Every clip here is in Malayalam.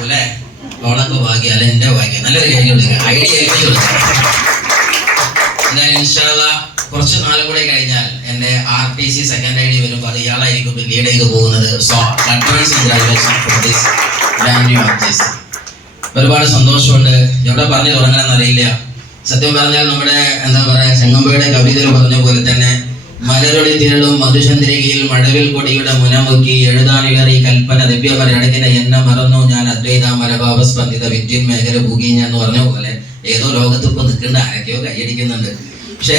പോലെ ഓളൊക്കെ ഭാഗ്യം അല്ല എന്റെ ഭാഗ്യം. നല്ലൊരു കാര്യം കൊടുക്കുക, ഐഡിയ ഏൽപ്പിച്ചു കൊടുക്കുക. എന്തായാലും ഇൻഷാ അല്ലാഹ് കുറച്ച് നാളും കൂടെ കഴിഞ്ഞാൽ എന്റെ RTC സെക്കൻഡ് ഐഡി വരുമ്പോൾ അത് ഇയാളായിരിക്കും ലീഡ് ചെയ്ത് പോകുന്നത്. So advance congratulation for this brand new artist. ഒരുപാട് സന്തോഷമുണ്ട്. എവിടെ പറഞ്ഞു തുടങ്ങണമെന്ന് അറിയില്ല. സത്യം പറഞ്ഞാൽ നമ്മുടെ എന്താ പറയാ ചെങ്ങമ്പയുടെ കവിതയിൽ പറഞ്ഞ പോലെ തന്നെ മലരൊളി തിരളും മധുചന്ദ്രികയിൽ മഴവിൽ കൊടിയുടെ മുനമുക്കി എഴുതാനുയറി കൽപ്പന ദിവ്യമരടക്കിന എന്നെ മറന്നു ഞാൻ അദ്വൈത മലഭാവസ്പന്ദിത വിദ്യുൻ മേഖല ഭൂകീഞ്ഞ എന്ന് പറഞ്ഞ പോലെ ഏതോ ലോകത്ത് ഇപ്പൊ നിൽക്കേണ്ട ആരൊക്കെയോ കൈയടിക്കുന്നുണ്ട്. പക്ഷെ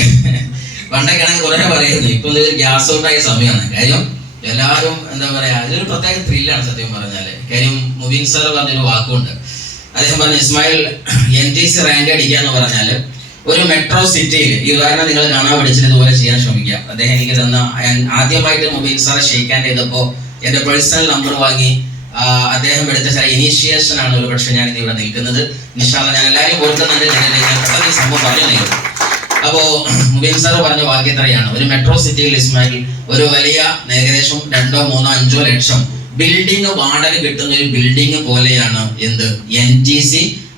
പണ്ടൊക്കെയാണെങ്കിൽ കുറെ പറയുന്നു. ഇപ്പൊ ഇതൊരു ഗ്യാസ് ഔട്ടായ സമയമാണ്. കാര്യം എല്ലാവരും എന്താ പറയാ ഇതൊരു പ്രത്യേക ത്രില്ലാണ് സത്യം പറഞ്ഞാല്. കാര്യം മുബീൻ സാർ പറഞ്ഞൊരു വാക്കുണ്ട്. അദ്ദേഹം പറഞ്ഞു ഇസ്മായിൽ NTC റാങ്ക് അടിക്കുക എന്ന് പറഞ്ഞാല് ഒരു മെട്രോ സിറ്റിയിൽ ഈ ഉദാഹരണം നിങ്ങൾ കാണാൻ പഠിച്ചിട്ട് ഇതുപോലെ ചെയ്യാൻ ശ്രമിക്കാം. അദ്ദേഹം എനിക്ക് തന്ന ആദ്യമായിട്ട് മുബീൻ സാറെ ഷെയ്ക്കാൻ ചെയ്തപ്പോ എന്റെ പേഴ്സണൽ നമ്പർ വാങ്ങി അദ്ദേഹം എടുത്ത ചില ഇനീഷ്യേഷൻ ആണ് ഒരു പക്ഷെ ഞാൻ ഇവിടെ നിൽക്കുന്നത്. ഇൻഷാ അല്ലാഹ് ഞാൻ എല്ലാവരും ഓർക്കുന്നുണ്ട്. ഞാൻ പെട്ടെന്ന് ഈ സംഭവം പറഞ്ഞു. അപ്പോ മുബീൻ സാർ പറഞ്ഞ വാക്യത്രയാണ് ഒരു മെട്രോ സിറ്റിയിൽ ഇസ്മായിൽ ഒരു വലിയ ഏകദേശം 2, 3, 5 ലക്ഷം ബിൽഡിംഗ് വാടക കിട്ടുന്ന ഒരു ബിൽഡിംഗ് പോലെയാണ് എന്ത് NTC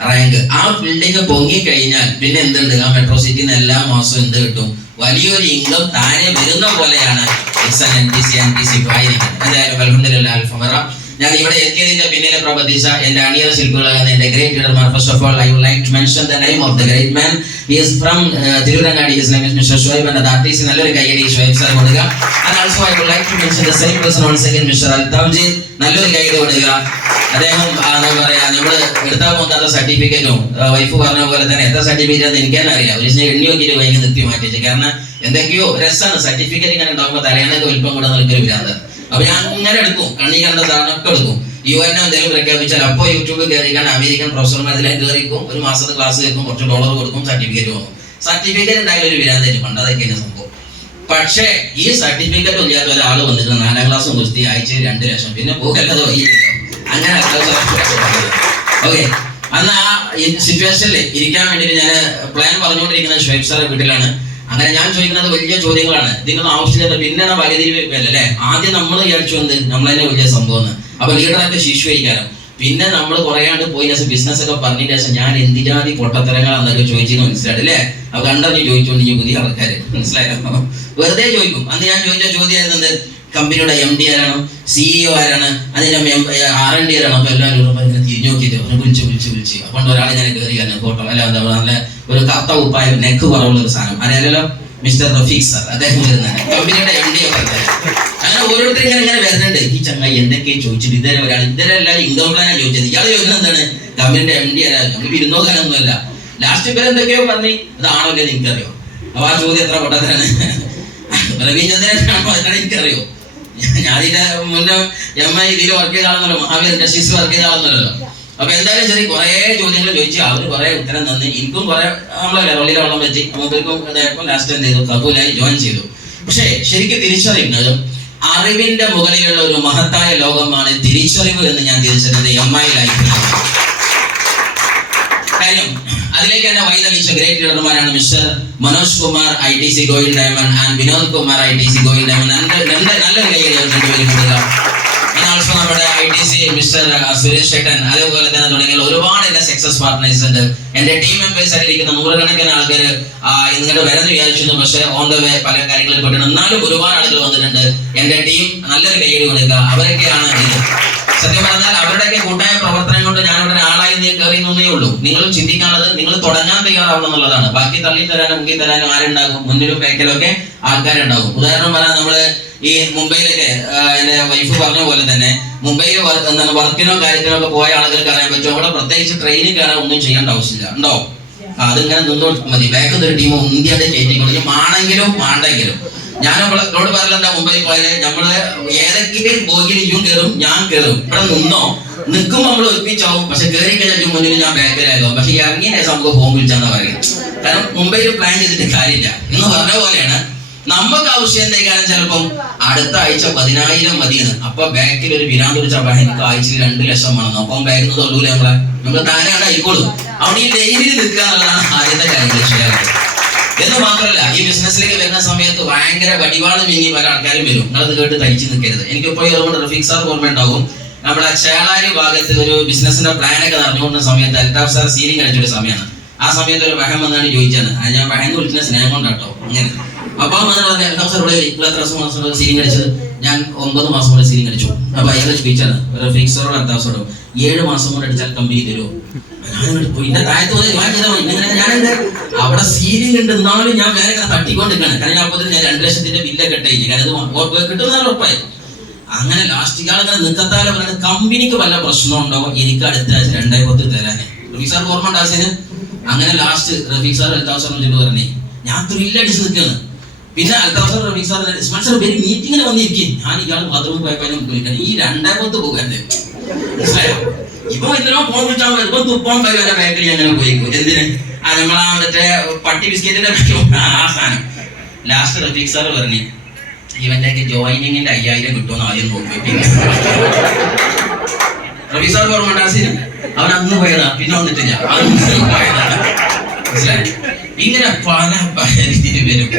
റാങ്ക്. ആ ബിൽഡിംഗ് പൊങ്ങി കഴിഞ്ഞാൽ പിന്നെ എന്തുണ്ട്? ആ മെട്രോ സിറ്റിയിൽ നിന്ന് എല്ലാ മാസവും എന്ത് കിട്ടും? വലിയൊരു ഇൻകം താനെ വരുന്ന പോലെയാണ് NTC ആയിരിക്കുന്നത്. എന്തായാലും അൽഹംദുലില്ലാഹ് അൽഫമറ. ഞാൻ ഇവിടെ എത്തിയതിന്റെ പിന്നിലെ പ്രവർത്തിച്ച എന്റെ അണിയറ ശില്പികളാണ് എന്റെ ഗ്രേറ്റ് ലീഡർമാർ. First of all I would like to mention the name of the great man. He is from Tirurangadi. His name is mister Shuaib and the RTC നല്ലൊരു കൈയടി ഷുഐബ് സാർ കൊടുക്കുക. And also I would like to mention the same person once again mister Althamjeed. നല്ലൊരു കൈയടി കൊടുക്കുക. അദ്ദേഹം എന്താ പറയാ നമ്മൾ എടുത്താൽ പോകാത്ത സർട്ടിഫിക്കറ്റും വൈഫ് പറഞ്ഞ പോലെ തന്നെ എത്ര സർട്ടിഫിക്കറ്റ് എനിക്ക് തന്നെ അറിയാം. ഒരു എണ്ണി നോക്കിയിട്ട് വൈകി നിർത്തി മാറ്റിച്ചു. കാരണം എന്തൊക്കെയോ രസമാണ് സർട്ടിഫിക്കറ്റ് ഇങ്ങനെ ഉണ്ടാകുമ്പോൾ തലയാണൊക്കെ വലിപ്പം കൂടെ നിൽക്കൊരു ഭ്രാന്ത്. അപ്പൊ ഞാൻ അങ്ങനെ എടുക്കും, കണ്ണി കണ്ട സാധനമൊക്കെ എടുക്കും. UN എന്തെങ്കിലും പ്രഖ്യാപിച്ചാൽ അപ്പോൾ യൂട്യൂബ് കയറിക്കാൻ അമേരിക്കൻ പ്രൊഫസർമാർ ഇതിലേക്ക് കയറിക്കും, ഒരു മാസത്തെ ക്ലാസ് കേൾക്കും, കുറച്ച് ഡോളർ കൊടുക്കും, സർട്ടിഫിക്കറ്റ് വാങ്ങും. സർട്ടിഫിക്കറ്റ് ഉണ്ടായാലും ഒരു വിരാന്തായിട്ട് പണ്ടതൊക്കെയാണ് സംഭവം. പക്ഷേ ഈ സർട്ടിഫിക്കറ്റ് ഇല്ലാത്ത ഒരാൾ വന്നിട്ട് 4ാം ക്ലാസ് കുസ്തി ആഴ്ചയിൽ 2 ലക്ഷം പിന്നെ പോകല്ലാതെ വൈകില്ല. അങ്ങനെ ഓക്കെ. അന്ന് ആ സിറ്റുവേഷനിൽ ഇരിക്കാൻ വേണ്ടിയിട്ട് ഞാൻ പ്ലാൻ പറഞ്ഞുകൊണ്ടിരിക്കുന്നത് ഷുഐബ് സാറെ വീട്ടിലാണ്. അങ്ങനെ ഞാൻ ചോദിക്കുന്നത് വലിയ ചോദ്യങ്ങളാണ്. ഇതിനൊന്നും ആവശ്യമില്ലാത്ത പിന്നെ വകതിരിവ് അല്ലേ. ആദ്യം നമ്മൾ വിചാരിച്ചു എന്ത് നമ്മൾ തന്നെ വലിയ സംഭവം. അപ്പൊ ലീഡറൊക്കെ ശിശു വയ്ക്കാനും പിന്നെ നമ്മൾ കുറയാണ്ട് പോയി ബിസിനസ് ഒക്കെ പറഞ്ഞതിന് ശേഷം ഞാൻ എന്തിനാതി പൊട്ടത്തരങ്ങളാന്നൊക്കെ ചോദിച്ചെന്ന് മനസ്സിലായിട്ട് അല്ലേ. അപ്പൊ കണ്ടറിഞ്ഞ് ചോദിച്ചോണ്ട് ഈ പുതിയ ആൾക്കാര് മനസ്സിലായോ? വെറുതെ ചോദിക്കും. അന്ന് ഞാൻ ചോദിച്ച ചോദ്യമായിരുന്നത് കമ്പനിയുടെ MD ആരാണ്, CEO ആരാണ്, അതിന്റെ R&D ആരാണ്. അപ്പൊ എല്ലാവരും തിരിഞ്ഞു നോക്കിയിട്ട് വിളിച്ച് അപ്പൊ ഒരാളെ ഞാൻ കയറിയാണ് ഫോട്ടോ അല്ല എന്താ നല്ല ഒരു കറുത്ത ഉപ്പായ നെക്ക് കുറവുള്ള ഒരു സാധനം അറിയാലോ, മിസ്റ്റർ റഫീഖ് സാർ. അദ്ദേഹം വരുന്നതാണ് കമ്പനിയുടെ MD ഒക്കെ. അങ്ങനെ ഓരോരുത്തർ ഇങ്ങനെ വരുന്നുണ്ട്. ഈ ചങ്ങായി എന്തൊക്കെ ചോദിച്ചിട്ട് ഇതുവരെ എല്ലാവരും ഇൻകം പ്ലാനാണ് ചോദിച്ചത്. ഇയാൾ ചോദിക്കുന്നത് എന്താണ്? കമ്പനിയുടെ MD ആരാണ്. നമുക്ക് വിരുന്നോക്കാനൊന്നുമല്ല. ലാസ്റ്റ് പേര് എന്തൊക്കെയോ പറഞ്ഞു. അതാണോ അല്ലേ എനിക്കറിയോ? അപ്പൊ ആ ചോദ്യം എത്ര പൊട്ടത്തരാണ്. രവീന്ദ്രനാണോ അതാണ് എനിക്കറിയോ. ഞാനിതിന്റെ മുന്നേ MI ഇതിൽ വർക്ക് ചെയ്ത ആളെന്നല്ലോ, മഹാവീർ ഇൻഡസ്ട്രീസ് വർക്ക് ചെയ്ത ആളെന്നല്ലോ. അപ്പൊ എന്തായാലും ശരി കുറെ ചോദ്യങ്ങൾ ചോദിച്ചു. അവര് കുറെ ഉത്തരം തന്നു. എനിക്കും കുറെ നമ്മളല്ലേ റോളിലെ വെള്ളം വെച്ച് മൂപ്പർക്കും ലാസ്റ്റ് എന്ത് ചെയ്തു? കബൂലായി ജോയിൻ ചെയ്തു. പക്ഷെ ശരിക്കും തിരിച്ചറിയുന്നത് അറിവിന്റെ മുകളിലുള്ള ഒരു മഹത്തായ ലോകമാണ് തിരിച്ചറിവ് എന്ന് ഞാൻ തിരിച്ചറിഞ്ഞത് MI ലൈഫിൽ. കാര്യം അതിലേക്ക് തന്നെ വഴിതെളിച്ച ഗ്രേറ്റ് ലീഡർമാരാണ് mister Manoj Kumar ITC going diamond and Vinod Kumar ITC going diamond. നല്ലൊരു കൈ രണ്ടുപേരും. ഓൾസോ നമ്മുടെ ITC മിസ്റ്റർ സുരേഷ് ചേട്ടൻ, അതേപോലെ തന്നെ തുടങ്ങിയ ഒരുപാട് എന്റെ സക്സസ് പാർട്ട്നേഴ്സ് ഉണ്ട്. എന്റെ ടീം മെമ്പേഴ്സ് ആയിരിക്കുന്ന 100കണക്കിന് ആൾക്കാർ ഇങ്ങോട്ട് വരുന്ന വിചാരിച്ചിരുന്നു. പക്ഷെ ഓൺ ദ വേ പല കാര്യങ്ങളിൽ പെട്ടിട്ടുണ്ട്. എന്നാലും ഒരുപാട് ആളുകൾ വന്നിട്ടുണ്ട്. എന്റെ ടീം നല്ലൊരു കൈയ്യടി കൊടുക്കുക. അവരൊക്കെയാണ് ഇത്. സത്യം പറഞ്ഞാൽ അവരുടെയൊക്കെ കൂട്ടായ പ്രവർത്തനം കൊണ്ട് ഞാൻ ഇവിടെ ആളായി കയറിയെന്നേ ഉള്ളൂ. നിങ്ങളും ചിന്തിക്കാനുള്ളത് നിങ്ങൾ തുടങ്ങാൻ തയ്യാറാവണം എന്നുള്ളതാണ്. ബാക്കി തള്ളി തരാനും മുക്കി തരാനും ആരുണ്ടാകും? മുന്നിലും ബാക്കിലും ഒക്കെ ആൾക്കാരുണ്ടാകും. ഉദാഹരണം പറയാൻ നമ്മള് ഈ മുംബൈയിലൊക്കെ എന്റെ വൈഫ് പറഞ്ഞ പോലെ തന്നെ മുംബൈയിൽ വർക്കിനോ കാര്യത്തിനോ ഒക്കെ പോയ ആളുകൾക്ക് അറിയാൻ പറ്റും. അവിടെ പ്രത്യേകിച്ച് ട്രെയിനിൽ കയറാൻ ഒന്നും ചെയ്യേണ്ട ആവശ്യമില്ല. ഉണ്ടോ? അതിങ്ങനെ നിന്നോട്ട് മതി. ബാക്കിൽ ഒരു ടീം ഇന്ത്യയുടെ കയറ്റിക്കൊടുക്കും. മാണെങ്കിലും മാണ്ടെങ്കിലും ഞാനോട് പറയലെന്താ മുംബൈ പോയാല് നമ്മള് ഏതൊക്കെ ബോഗിലും കയറും, ഞാൻ കയറും. ഇവിടെ നിന്നോ നിൽക്കുമ്പോൾ നമ്മൾ ഒരുമിച്ചാവും. പക്ഷെ കയറി കഴിഞ്ഞാൽ മുന്നിൽ ഞാൻ ബാക്കിലായതോ. പക്ഷെ ഇറങ്ങിയ ശേഷം നമുക്ക് ഫോൺ വിളിച്ചാന്ന് പറയും. കാരണം മുംബൈയിൽ പ്ലാൻ ചെയ്തിട്ട് കാര്യമില്ല എന്ന് പറഞ്ഞ പോലെയാണ്. നമുക്ക് ആവശ്യം എന്തെങ്കിലും ചിലപ്പം അടുത്ത ആഴ്ച 10,000 മതിയെന്ന്. അപ്പൊ ബാക്കിൽ ഒരു വിരാണ്ട് വിളിച്ചാൽ എനിക്ക് ആഴ്ചയിൽ 2 ലക്ഷം വേണം. അപ്പം ബാഗിൽ തൊള്ളൂല നമ്മള് താനെ ആയിക്കോളും. അവിടെ ഈ ഡെയിലി നിൽക്കുക എന്നുള്ളതാണ് ആദ്യത്തെ കാര്യങ്ങൾ ചെയ്യാറുള്ളത്. എന്ന് മാത്രമല്ല ഈ ബിസിനസ്സിലേക്ക് വരുന്ന സമയത്ത് ഭയങ്കര വടിവാള് മിന്നി പല ആൾക്കാരും വരും. നിങ്ങളത് കേട്ട് തയ്ച്ചു നിൽക്കരുത്. എനിക്കിപ്പോ അതുകൊണ്ട് റഫീഖ് സാർ ഓർമ്മ ഉണ്ടാകും. നമ്മുടെ ചേളാരി ഭാഗത്ത് ഒരു ബിസിനസിന്റെ പ്ലാനൊക്കെ നടന്നുകൊണ്ട സമയത്ത് അൽതാഫ് സാർ സീലിംഗ് അടിച്ചൊരു സമയമാണ്. ആ സമയത്ത് ഒരു ബഹം വന്നാണ് ചോദിച്ചത്. ഞാൻ ബഹം വിളിക്കുന്ന സ്നേഹം കൊണ്ടാട്ടോ അങ്ങനെ. അപ്പൊ പറഞ്ഞു അൽതാഫ് സാർ ഇവിടെ എത്ര മാസം സീലിംഗ് അടിച്ചത്? ഞാൻ 9 മാസം കൊണ്ട് സീലിംഗ് അടിച്ചു. അപ്പൊ അയാൾ ചോദിച്ചാണ് ഫിക്സറോട് അൽതാഫ് സാറോ 7 മാസം കൊണ്ട് അടിച്ചാൽ കമ്പനി തരുമോ? പിന്നെ താഴത്ത് ഞാനെന്താ അവിടെ സീലിംഗ് ഉണ്ട്, എന്നാലും ഞാൻ വേറെ തട്ടിക്കൊണ്ടിരിക്കുകയാണ്. കാരണം അപ്പൊ ഞാൻ 2 ലക്ഷത്തിന്റെ ബില്ലൊക്കെ ഇട്ടേക്ക്. കാരണം അത് കിട്ടുന്ന ഉറപ്പായി. അങ്ങനെ ലാസ്റ്റ് ഇയാളിങ്ങനെ നിൽക്കത്താലെ പറയുന്നത് കമ്പനിക്ക് വല്ല പ്രശ്നമുണ്ടോ, എനിക്ക് അടുത്ത ആഴ്ച 2,10 തരാനേ. റഫീഖ് സാർ ഓർമ്മ ഉണ്ടാസിന്. അങ്ങനെ ലാസ്റ്റ് റഫീഖ് സാർ അൽതാഫ് സാറിന് ചെന്ന് പറഞ്ഞേ ഞാൻ ത്രില്ലടിച്ച് നിൽക്കുകയാണ്. പിന്നെ Althaf sir Rafeeq sir sir ഒരു മീറ്റിങ്ങിന് വന്നിരിക്കും. ഞാൻ ഇയാൾ ബാത്റൂമിൽ പോയപ്പോഴും വിളിക്കാൻ ഈ 2,10 പോകരുത്, മനസ്സിലായോ? ഇപ്പൊ ഇതിനോ ഫോൺ വിളിച്ചാൽ ഇപ്പൊ തുപ്പാൻ പറ്റും ബാക്കിൽ അങ്ങനെ പോയിക്കും. എന്തിന് നമ്മളാ മറ്റേ പട്ടി ബിസ്ക്കറ്റിന്റെ ആ സാധനം. ലാസ്റ്റ് റഫീഖ് സാർ പറഞ്ഞു ഇവന്റെ ജോയിനിങ്ങിന്റെ 5,000 കിട്ടുമെന്ന് ആദ്യം നോക്കി. പിന്നെ റഫീഖ് സാർ ഓർമ്മ ഉണ്ടാസിന് അവൻ അന്ന് പോയതാ, പിന്നെ വന്നിട്ടില്ല, അന്ന് പോയതാണ്, മനസ്സിലായി? ഇങ്ങനെ പല രീതിയിൽ വരും.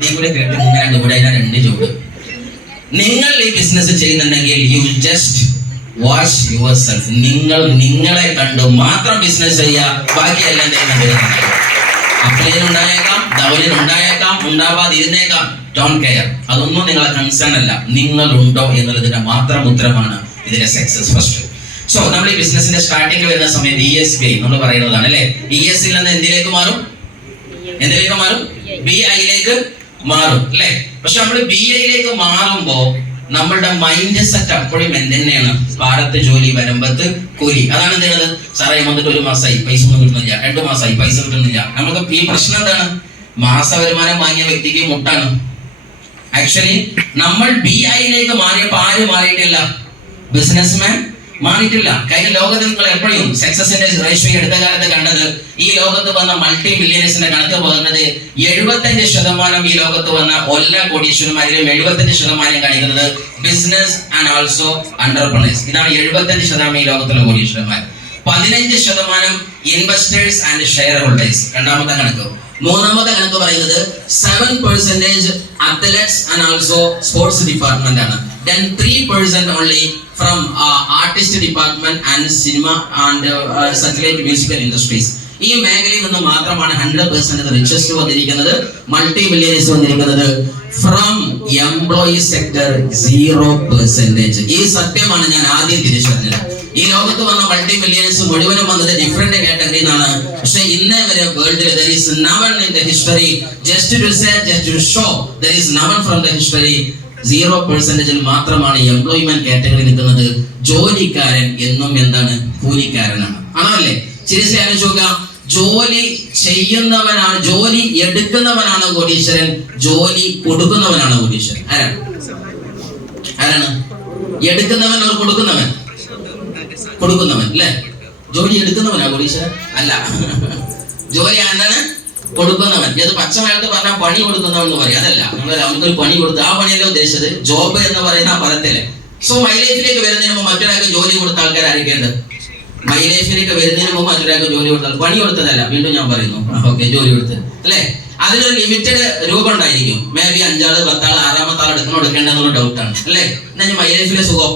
നീ കൂടെ കേട്ട് ഇങ്ങനെ ഇവിടെ 2 ചോദ്യം. നിങ്ങൾ ഈ ബിസിനസ് ചെയ്യുന്നുണ്ടെങ്കിൽ you just watch your self. നിങ്ങൾ നിങ്ങളെ കണ്ടു മാത്രം ബിസിനസ് ചെയ്യുക, ബാക്കിയെല്ലാം അപ്ലൈനുണ്ടായേക്കാം, ഡൗനിലുണ്ടായേക്കാം, ഉണ്ടാവാതിരുന്നേക്കാം. Don't care. അതൊന്നും നിങ്ങളെ കൺസേൺ അല്ല. നിങ്ങളുണ്ടോ എന്നുള്ളതിന്റെ മാത്രം ഉത്തരമാണ് ഇതിന്റെ സക്സസ് ഫസ്റ്റ്. സോ നമ്മൾ ഈ ബിസിനസിന്റെ സ്റ്റാർട്ടിംഗ് വരുന്ന സമയത്ത് ESB നമ്മൾ പറയുന്നതാണ് അല്ലെ. ESൽ നിന്ന് എന്തിലേക്ക് മാറും? എന്തിലേക്ക് മാറും? BIയിലേക്ക് മാറും അല്ലെ. പക്ഷെ നമ്മൾ BIയിലേക്ക് മാറുമ്പോ നമ്മളുടെ മൈൻഡ് സെറ്റ് അപ്പോഴും എന്തെന്നെയാണ്? പാടത്ത് ജോലി, വരമ്പത്ത് കൂലി. അതാണ് എന്താണ് സാറേ വന്നിട്ട് 1 മാസമായി പൈസ ഒന്നും കിട്ടുന്നില്ല, 2 മാസമായി പൈസ കിട്ടുന്നില്ല. നമുക്ക് ഈ പ്രശ്നം എന്താണ്? മാസ വരുമാനം വാങ്ങിയ വ്യക്തിക്ക് മുട്ടാണ്. ആക്ച്വലി നമ്മൾ BIയിലേക്ക് മാറിയപ്പോൾ ആരും മാറിയിട്ടില്ല, ബിസിനസ്മാൻ മാറിയിട്ടില്ല. കഴിഞ്ഞ ലോകത്ത് നിങ്ങൾ എപ്പോഴും സക്സസിന്റെ റേഷ്യോ എടുത്ത കാലത്ത് കണ്ടത്, ഈ ലോകത്ത് വന്ന മൾട്ടി മില്യനേഴ്സിന്റെ കണക്ക് പോകുന്നത് 75% ഈ ലോകത്ത് വന്ന എല്ലാ കോടീശ്വരന്മാരിലും 75% കാണിക്കുന്നത് ബിസിനസ് ആൻഡ് ഓൾസോ എന്റർപ്രണേഴ്സ്. ഇതാണ് 75% ഈ ലോകത്തുള്ള കോടീശ്വരന്മാർ. 15% ഇൻവെസ്റ്റേഴ്സ് ആൻഡ് ഷെയർ ഹോൾഡേഴ്സ് രണ്ടാമത്തെ കണക്ക്. മൂന്നാമത്തെ കണക്ക് പറയുന്നത് 7% athletes and also sports department ആണ്. Then 3% only from artist department and cinema and satellite musical industries. ഈ മേഖലയിൽ നിന്ന് മാത്രമാണ് 100% റിച്ചസ്റ്റ് വന്നിരിക്കുന്നത്, മൾട്ടി മില്യനേഴ്സ് വന്നിരിക്കുന്നത്. From employee sector 0%. ഈ സത്യമാണ് ഞാൻ ആദ്യം തിരിച്ചറിഞ്ഞത്. ഈ ലോകത്ത് വന്ന മൾട്ടി മില്യനേഴ്സ് മുഴുവനും വന്നത് ഡിഫറെന്റ് കാറ്റഗറിയിൽ നിന്നാണ്. പക്ഷെ ഇന്നേ വരെ വേൾഡിൽ there is no one in the history, just to say, just to show, there is no one from the history. 0% മാത്രമാണ് എംപ്ലോയ്മെന്റ് കാറ്റഗറി നിൽക്കുന്നത്. ജോലിക്കാരൻ എന്നും എന്താണ്? കൂലിക്കാരനാണ്. ആണോ അല്ലേ? സീരിയസ്ലി ആലോചിച്ച് നോക്കുക. ജോലി ചെയ്യുന്നവനാണ്, ജോലി എടുക്കുന്നവനാണ് കോടീശ്വരൻ, ജോലി കൊടുക്കുന്നവനാണ് കോടീശ്വരൻ. ആരാണ്? എടുക്കുന്നവൻ or കൊടുക്കുന്നവൻ? കൊടുക്കുന്നവൻ അല്ലേ? ജോലി എടുക്കുന്നവനാ കോടീശ്വരൻ? അല്ല, ജോലി എന്താണ്? കൊടുക്കുന്നവൻ. ഏത് പച്ചമലത്ത് പറഞ്ഞാൽ പണി കൊടുക്കുന്നവൻ എന്ന് പറയും, അതല്ല. നമ്മൾ നമുക്കൊരു പണി കൊടുത്ത് ആ പണിയല്ല ഉദ്ദേശിച്ചത്, ജോബ് എന്ന് പറയുന്ന ആ പദത്തില്. സോ മൈ ലൈഫിലേക്ക് വരുന്നതിന് മുമ്പ് മറ്റൊരാൾക്ക് ജോലി കൊടുത്ത ആൾക്കാർ ആരൊക്കെയുണ്ട്? മൈ ലൈഫിലേക്ക് വരുന്നതിന് മുമ്പ് മറ്റൊരാൾക്ക് ജോലി കൊടുത്താൽ, പണി കൊടുത്തതല്ല, വീണ്ടും ഞാൻ പറയുന്നു, ഓക്കെ, ജോലി കൊടുത്ത് അല്ലേ? അതിലൊരു ലിമിറ്റഡ് രൂപം ഉണ്ടായിരിക്കും. മേ ബി 5 ആള് 10 ആള് 6ാമത്തെ ആൾ എടുക്കേണ്ടെന്നുള്ള ഡൗട്ടാണ് അല്ലേ? എന്നാൽ മൈ ലൈഫിലെ സുഖം,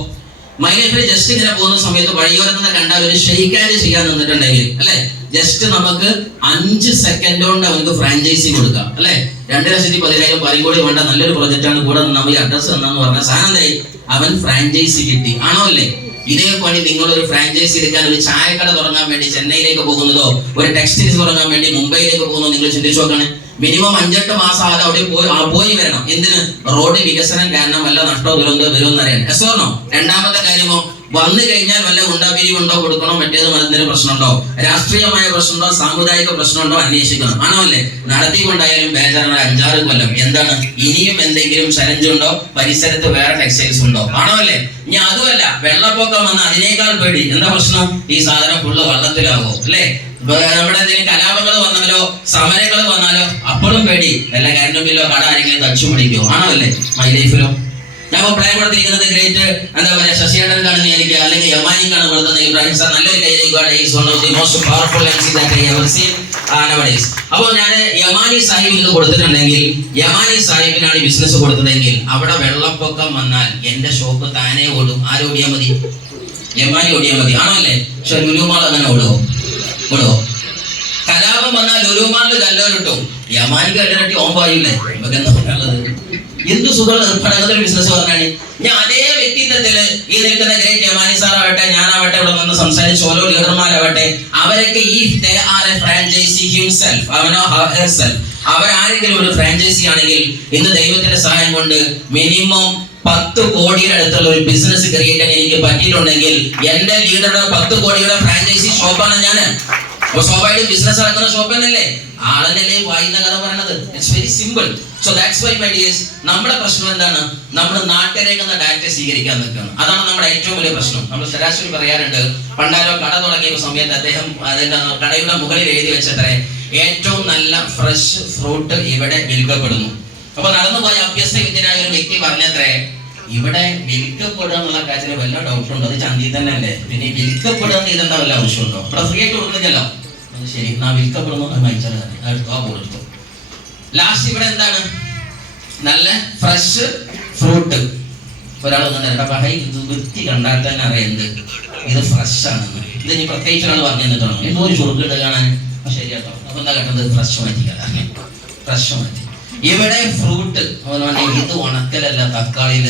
മൈ ലൈഫിൽ ജസ്റ്റ് ഇങ്ങനെ പോകുന്ന സമയത്ത് വഴിയോരത്ത് കണ്ടാൽ ഒരു ഷെയ്ക്ക് ഹാൻഡ് ചെയ്യാൻ നിന്നിട്ടുണ്ടെങ്കിൽ അല്ലെ, ജസ്റ്റ് നമുക്ക് 5 സെക്കൻഡ് കൊണ്ട് അവർക്ക് ഫ്രാഞ്ചൈസി കൊടുക്കാം അല്ലെ. 2,10,000 പറയും കൂടി വേണ്ട, നല്ലൊരു പ്രൊജക്റ്റ് ആണ്, കൂടെ നമ്മൾ ഈ അഡ്രസ് തന്നെന്ന് പറഞ്ഞ സാധനം എന്തായി? അവൻ ഫ്രാഞ്ചൈസി കിട്ടി. ആണോ അല്ലേ? ഇതേ പണി നിങ്ങൾ ഒരു ഫ്രാഞ്ചൈസി എടുക്കാൻ, ഒരു ചായക്കട തുടങ്ങാൻ വേണ്ടി ചെന്നൈയിലേക്ക് പോകുന്നതോ, ഒരു ടെക്സ്റ്റൈൽസ് തുടങ്ങാൻ വേണ്ടി മുംബൈയിലേക്ക് പോകുന്നതോ നിങ്ങൾ ചിന്തിച്ചു നോക്കണേ. മിനിമം 5-8 മാസം ആദ്യം അവിടെ പോയി വരണം. എന്തിന്? റോഡ് വികസനം കാരണം വല്ല നഷ്ടോ ദുരന്തോ വരുമെന്ന് അറിയാൻ. എസോർണോ? രണ്ടാമത്തെ കാര്യമോ, വന്നു കഴിഞ്ഞാൽ വല്ല ഗുണ്ടാപിരിവുണ്ടോ, കൊടുക്കണോ, മറ്റേത് മതത്തിന് പ്രശ്നമുണ്ടോ, രാഷ്ട്രീയമായ പ്രശ്നമുണ്ടോ, സാമുദായിക പ്രശ്നമുണ്ടോ അന്വേഷിക്കണം. ആണോ അല്ലേ? നടത്തിക്കൊണ്ടായാലും ബേജാറാണ് 5-6 കൊല്ലം. എന്താണ്? ഇനിയും എന്തെങ്കിലും ചലഞ്ച് ഉണ്ടോ, പരിസരത്ത് വേറെ ടെക്സ്റ്റൈൽസ് ഉണ്ടോ? ആണോ അല്ലേ? ഇനി അതുമല്ല, വെള്ളപ്പൊക്കം വന്ന അതിനേക്കാൾ പേടി. എന്താ പ്രശ്നം? ഈ സാധനം ഫുള്ള് വെള്ളത്തിലാവോ അല്ലേ? നമ്മുടെ എന്തെങ്കിലും കലാപങ്ങൾ വന്നാലോ, സമരങ്ങൾ വന്നാലോ, അപ്പോഴും പേടി. വല്ല കറണ്ട് ബില്ലോ കട ആരെങ്കിലും തച്ചു പിടിക്കോ? ആണോ അല്ലേ? മൈ ലൈഫിലോ ഞാൻ പ്ലേ കൊടുത്തിരിക്കുന്നത് ഗ്രേറ്റ് എന്താ പറയുക, ശശിയേട്ടൻ കാണുന്ന എനിക്ക്, അല്ലെങ്കിൽ യമാനിക്കാണ് കൊടുക്കുന്നത് ഇബ്രാഹിം സാർ. നല്ലൊരു കൈ. അപ്പോൾ ഞാൻ യമാനി സാഹിബിന് കൊടുത്തിട്ടുണ്ടെങ്കിൽ, യമാനി സാഹിബിനാണ് ബിസിനസ് കൊടുത്തതെങ്കിൽ, അവിടെ വെള്ളപ്പൊക്കം വന്നാൽ എന്റെ ഷോപ്പ് താനേ ഓടും. ആരോടിയാൽ മതി? യമാനി ഓടിയാൽ മതി, ആണോ അല്ലേ? പക്ഷെ ലുലുമാൾ അങ്ങനെ ഓടുവോ? കലാപം വന്നാൽ ലുലുമാളിൽ കല്ലോരിട്ടു, യമാനിക്ക് കല്ലിരട്ടി ഓൻ പായൂലേ? നമുക്ക് എന്താ പറയാനുള്ളത്? എന്ത് സുഖമുള്ള ഏർപ്പാട് ബിസിനസ് പറഞ്ഞാണ്. ഞാൻ അതേ വ്യക്തിത്വത്തില് ഈ നിൽക്കുന്ന ഗ്രേറ്റ് യമാനി സാർ ആവട്ടെ, ഞാനാവട്ടെ, ഇവിടെ നിന്ന് സംസാരിച്ച ഓരോ ലീഡർമാരാവട്ടെ, അവരൊക്കെ ഈ ഫ്രാഞ്ചൈസി ഹിംസെൽഫ്, അവനോ ഹെർസെൽഫ്, അവരാരെങ്കിലും ഒരു ഫ്രാഞ്ചൈസി ആണെങ്കിൽ ഇന്ന് ദൈവത്തിന്റെ സഹായം കൊണ്ട് മിനിമം 10 കോടിയുടെ അടുത്തുള്ള ഒരു ബിസിനസ് ക്രിയേറ്റ് ചെയ്യാൻ എനിക്ക് പറ്റിയിട്ടുണ്ടെങ്കിൽ എന്റെ ലീഡറുടെ 10 കോടിയുടെ ഫ്രാഞ്ചൈസി ഷോപ്പാണ് ഞാൻ. അപ്പൊ സ്വാഭാവിക ബിസിനസ് നടക്കുന്ന ഷോപ്പ് തന്നെയല്ലേ, ആളല്ലേ വായിന്ന കഥ പറയണത്. It's very simple. So that's why my dears, നമ്മുടെ പ്രശ്നം എന്താണ്? നമ്മൾ നാട്ടിലേക്കുന്ന ഡാറ്റ സ്വീകരിക്കാൻ നിൽക്കുകയാണ്. അതാണ് നമ്മുടെ ഏറ്റവും വലിയ പ്രശ്നം. നമ്മൾ ശരാശരി പറയാറുണ്ട്, പണ്ടാരോ കട തുടങ്ങിയ സമയത്ത് അദ്ദേഹം അതിന്റെ കടയുടെ മുകളിൽ എഴുതി വെച്ചത്രേ, ഏറ്റവും നല്ല ഫ്രഷ് ഫ്രൂട്ട് ഇവിടെ വിൽക്കപ്പെടുന്നു. അപ്പൊ നടന്നു പോയ അഭ്യസ്തവിദ്യനായ ഒരു വ്യക്തി പറഞ്ഞത്രേ, ഇവിടെ വിൽക്കപ്പെടുക എന്നുള്ള കാര്യത്തിൽ വല്ല ഡൗട്ടുണ്ടോ? അത് ചന്തി തന്നെ അല്ലേ, പിന്നെ വിൽക്കപ്പെടുക ഇതെന്താ വല്ല ആവശ്യമുണ്ടോ? ഇവിടെ ഫ്രീ ആയിട്ട് കൊടുക്കുന്നില്ലല്ലോ. ശരി, നാ വിൽക്കപ്പെടുന്നു കൊടുത്തു. ലാസ്റ്റ് ഇവിടെ എന്താണ്? നല്ല ഫ്രഷ് ഫ്രൂട്ട്. ഒരാൾ ഇത് വൃത്തി കണ്ടാൽ തന്നെ അറിയാം എന്ത് ഇത് ഫ്രഷ് ആണെന്ന്. ഇത് ഇനി പ്രത്യേകിച്ച് ഒരാൾ പറഞ്ഞു തന്നിട്ടാണോ എന്തോ ഒരു ചുരുക്കിട്ട് കാണാൻ? ശരി കേട്ടോ. അപ്പൊ എന്താ കേട്ടത്? ഫ്രഷ് മാറ്റി. ഫ്രഷ് മാറ്റി. ഇവിടെ ഫ്രൂട്ട് ഇത് ഉണക്കലല്ല, തക്കാളിയില.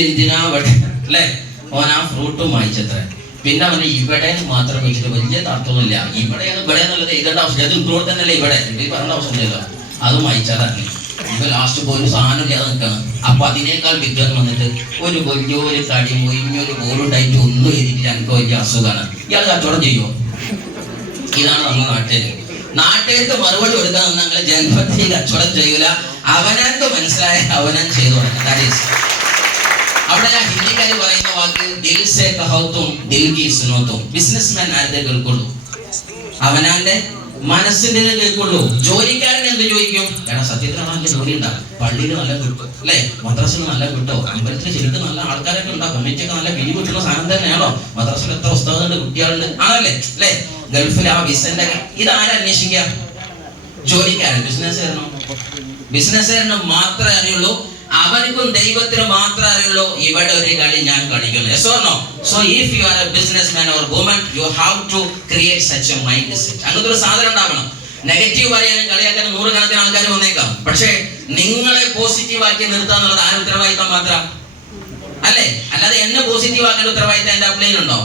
എന്തിനാ ഇവിടെ അല്ലേ? ഓൻ ആ ഫ്രൂട്ടും വായിച്ചത്ര. പിന്നെ അവന് ഇവിടെ മാത്രം വെച്ചിട്ട് വലിയ തർക്കമൊന്നുമില്ല. ഇവിടെയാണ് ഇവിടെ എന്നുള്ളത് എഴുതേണ്ട ആവശ്യം, അത് ഇങ്ങോട്ട് തന്നെയല്ലേ ഇവിടെ പറയേണ്ട ആവശ്യമില്ലല്ലോ. അതും വായിച്ചാലാണ്. ഇപ്പൊ ലാസ്റ്റ് പോയി സാധനം ഇല്ലാതെ നിൽക്കണം. അപ്പൊ അതിനേക്കാൾ വിദ്വാൻ വന്നിട്ട് ഒരു വലിയൊരു കടി മൊഴിഞ്ഞൊരു ബോളുണ്ടായിട്ട് ഒന്നും എഴുതിയിട്ട് എനിക്ക് വലിയ അസുഖമാണ്. ഇയാൾ കച്ചവടം ചെയ്യുമോ? ഇതാണ് നമ്മുടെ നാട്ടുകാർക്ക് മറുപടി കൊടുക്കാൻ ഞങ്ങൾ ജന്മത്തിൽ കച്ചവടം ചെയ്യൂല. അവനക്ക് മനസ്സിലായ അവനൻ ചെയ്തു. അവിടെ ഹിന്ദിക്കാര് പറയുന്ന വാക്ക് ദിൽ സേ കഹൗതും ദിൽ കി സുനോതും. ബിസിനസ്മാൻ ആരുടെ കേൾക്കുള്ളൂ? അവനാന്റെ മനസ്സിന്റെ കേൾക്കുള്ളൂ. ജോലിക്കാരൻ എന്ത് ചോദിക്കും? എടാ സത്യത്തിലാണ് ജോലി ഉണ്ടാകും, പള്ളിയിൽ നല്ല കിട്ടും അല്ലെ, മദ്രസിൽ നല്ല കിട്ടോ, അമ്പലത്തിൽ ശരിക്കും നല്ല ആൾക്കാരൊക്കെ ഉണ്ടാവും, കമ്മിറ്റിയൊക്കെ നല്ല പിരി കിട്ടുന്ന സാധനം തന്നെയാണോ? മദ്രസിൽ എത്ര ഉസ്താദുണ്ട്, കുട്ടികളുണ്ട്, ആണല്ലേ അല്ലെ? ഗൾഫിൽ ആ വിസന്റെ ഇതാരാ അന്വേഷിക്കുക? ജോലിക്കാരൻ. ബിസിനസ്സുകാരന് മാത്രമേ അറിയുള്ളൂ, അവനക്കും ദൈവത്തിന് മാത്രമേ അറിയുള്ളൂ ഇവിടെ ഒരു കളി ഞാൻ കളിക്കുന്നു. Yes or no? So if you are a businessman or woman, you have to create such a mindset. അങ്ങനത്തെ ഒരു സാധനം ഉണ്ടാവണം. നെഗറ്റീവ് പറയാനും കളിയാക്കാനും 100 കണക്കിന് ആൾക്കാർ വന്നേക്കാം. പക്ഷേ നിങ്ങളെ പോസിറ്റീവ് ആക്കി നിർത്തുക എന്നുള്ളത് ആരും ഉത്തരവാദിത്തം മാത്രം അല്ലേ? അല്ലാതെ എന്നെ പോസിറ്റീവ് ആക്കേണ്ട ഉത്തരവാദിത്തം എന്റെ അപ്ലൈൻ ഉണ്ടോ?